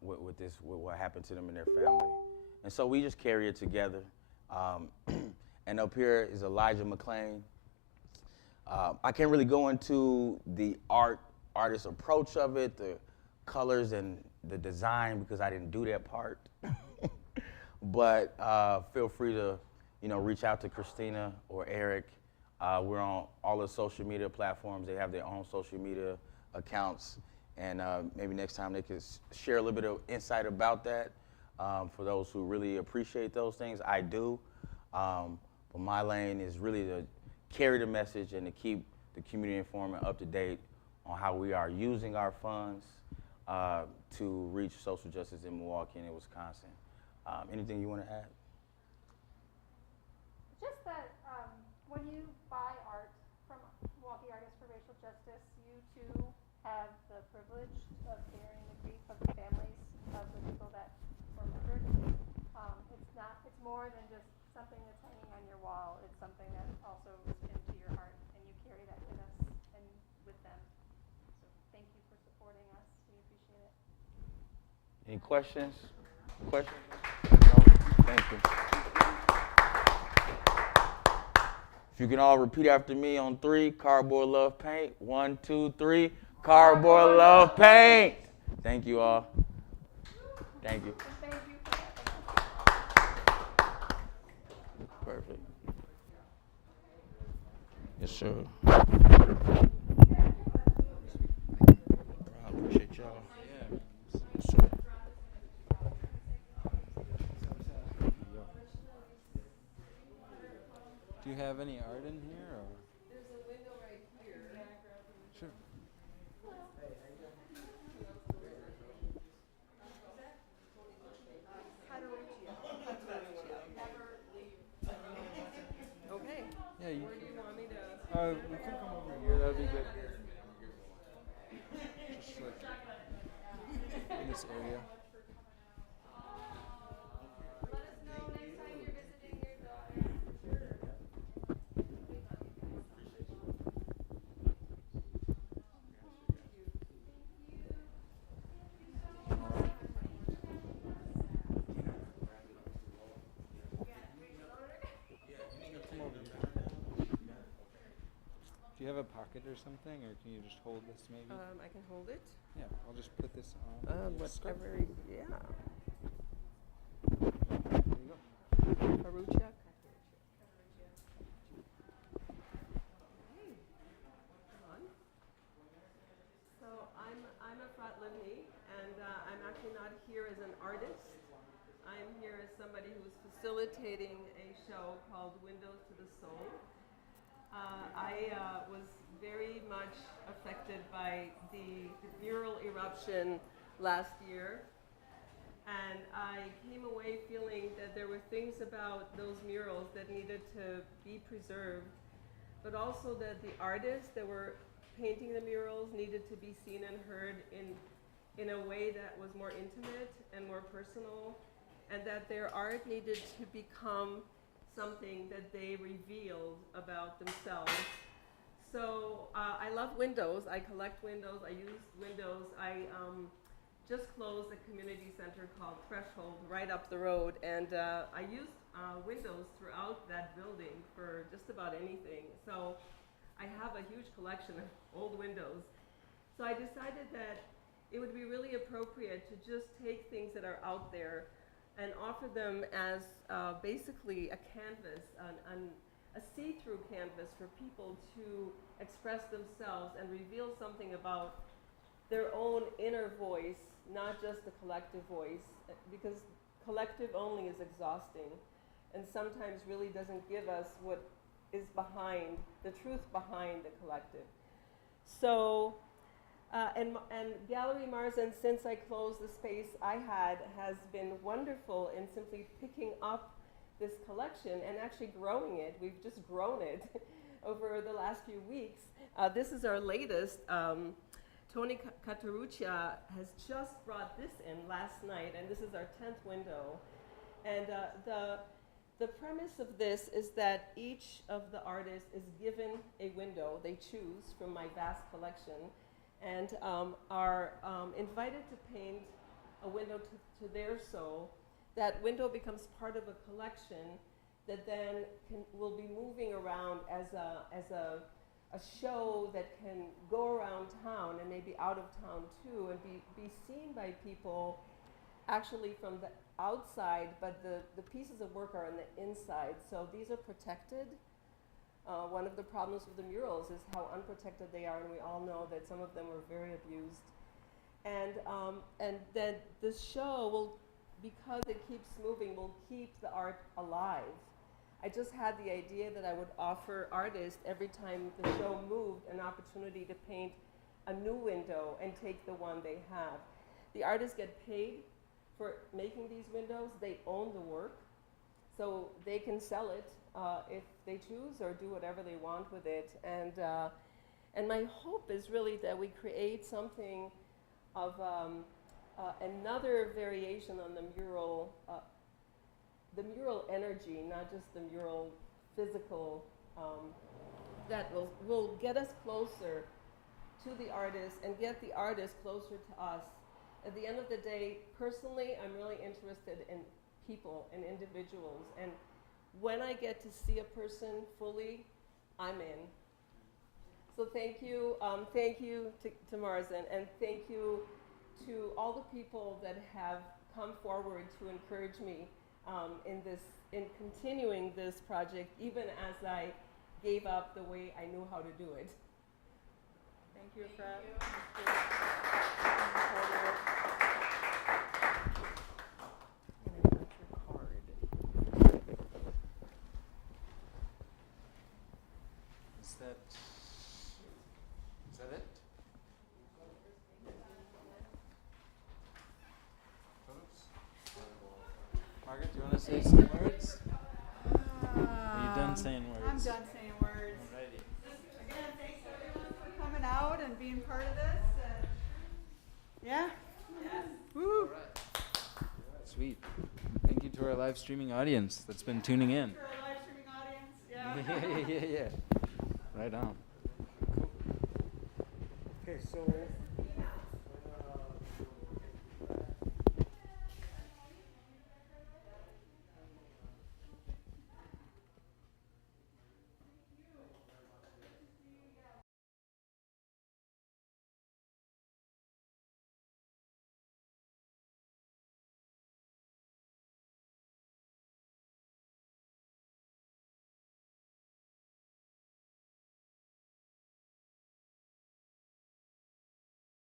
with what happened to them and their family. And so we just carry it together. And up here is Elijah McClain. I can't really go into the artist approach of it, the colors and the design, because I didn't do that part. But feel free to, you know, reach out to Christina or Eric. We're on all the social media platforms. They have their own social media accounts, and maybe next time they could share a little bit of insight about that. For those who really appreciate those things, I do. But my lane is really to carry the message and to keep the community informed and up to date on how we are using our funds to reach social justice in Milwaukee and in Wisconsin. Anything you want to add? Just that when you buy art from Milwaukee Artists for Racial Justice, you too have the privilege of carrying the grief of the families of the people that were murdered. It's more than just something that's hanging on your wall. It's something that also is into your heart, and you carry that with us and with them. So thank you for supporting us. We appreciate it. Any questions? Questions? No? Thank you. If you can all repeat after me on 3, cardboard love paint. 1, 2, 3, cardboard love paint. Thank you all. Thank you. Thank you for that. Perfect. Yes, sir. I appreciate y'all. Yes, sir. Do you have any art in here, or? There's a window right here. Sure. Okay. Yeah, you Where do you want me to? We can come over here. That'd be good. Just like in this area. Do you have a pocket or something, or can you just hold this maybe? I can hold it. Yeah, I'll just put this on. Whatever. Yeah. There you go. Karucha. So I'm Efrat Livni, and I'm actually not here as an artist. I'm here as somebody who's facilitating a show called Windows to the Soul. I was very much affected by the mural eruption last year, and I came away feeling that there were things about those murals that needed to be preserved, but also that the artists that were painting the murals needed to be seen and heard in a way that was more intimate and more personal, and that their art needed to become something that they revealed about themselves. So I love windows. I collect windows. I use windows. I just closed a community center called Threshold right up the road, and I used windows throughout that building for just about anything. So I have a huge collection of old windows. So I decided that it would be really appropriate to just take things that are out there and offer them as basically a canvas, a see-through canvas for people to express themselves and reveal something about their own inner voice, not just the collective voice, because collective only is exhausting and sometimes really doesn't give us what is behind, the truth behind the collective. So, and Gallery Marzen, since I closed the space I had, has been wonderful in simply picking up this collection and actually growing it. We've just grown it over the last few weeks. This is our latest. Tony Cataruccia has just brought this in last night, and this is our 10th window. And the premise of this is that each of the artists is given a window they choose from my vast collection, and are invited to paint a window to their soul. That window becomes part of a collection that then will be moving around as a show that can go around town and maybe out of town too, and be seen by people actually from the outside, but the pieces of work are on the inside. So these are protected. One of the problems with the murals is how unprotected they are, and we all know that some of them were very abused. And then this show will, because it keeps moving, will keep the art alive. I just had the idea that I would offer artists, every time the show moved, an opportunity to paint a new window and take the one they have. The artists get paid for making these windows. They own the work, so they can sell it if they choose, or do whatever they want with it. And my hope is really that we create something of another variation on the mural energy, not just the mural physical, that will get us closer to the artist and get the artist closer to us. At the end of the day, personally, I'm really interested in people and individuals. And when I get to see a person fully I'm in. So thank you to Marzan, and thank you to all the people that have come forward to encourage me in continuing this project, even as I gave up the way I knew how to do it. Thank you, Fred. Is that it? Margaret, do you want to say some words? Are you done saying words? I'm done saying words. Alrighty. Again, thanks everyone for coming out and being part of this. And yeah. Yes. Woo. Sweet. Thank you to our live streaming audience that's been tuning in. To our live streaming audience. Yeah. yeah. Right on. Okay, so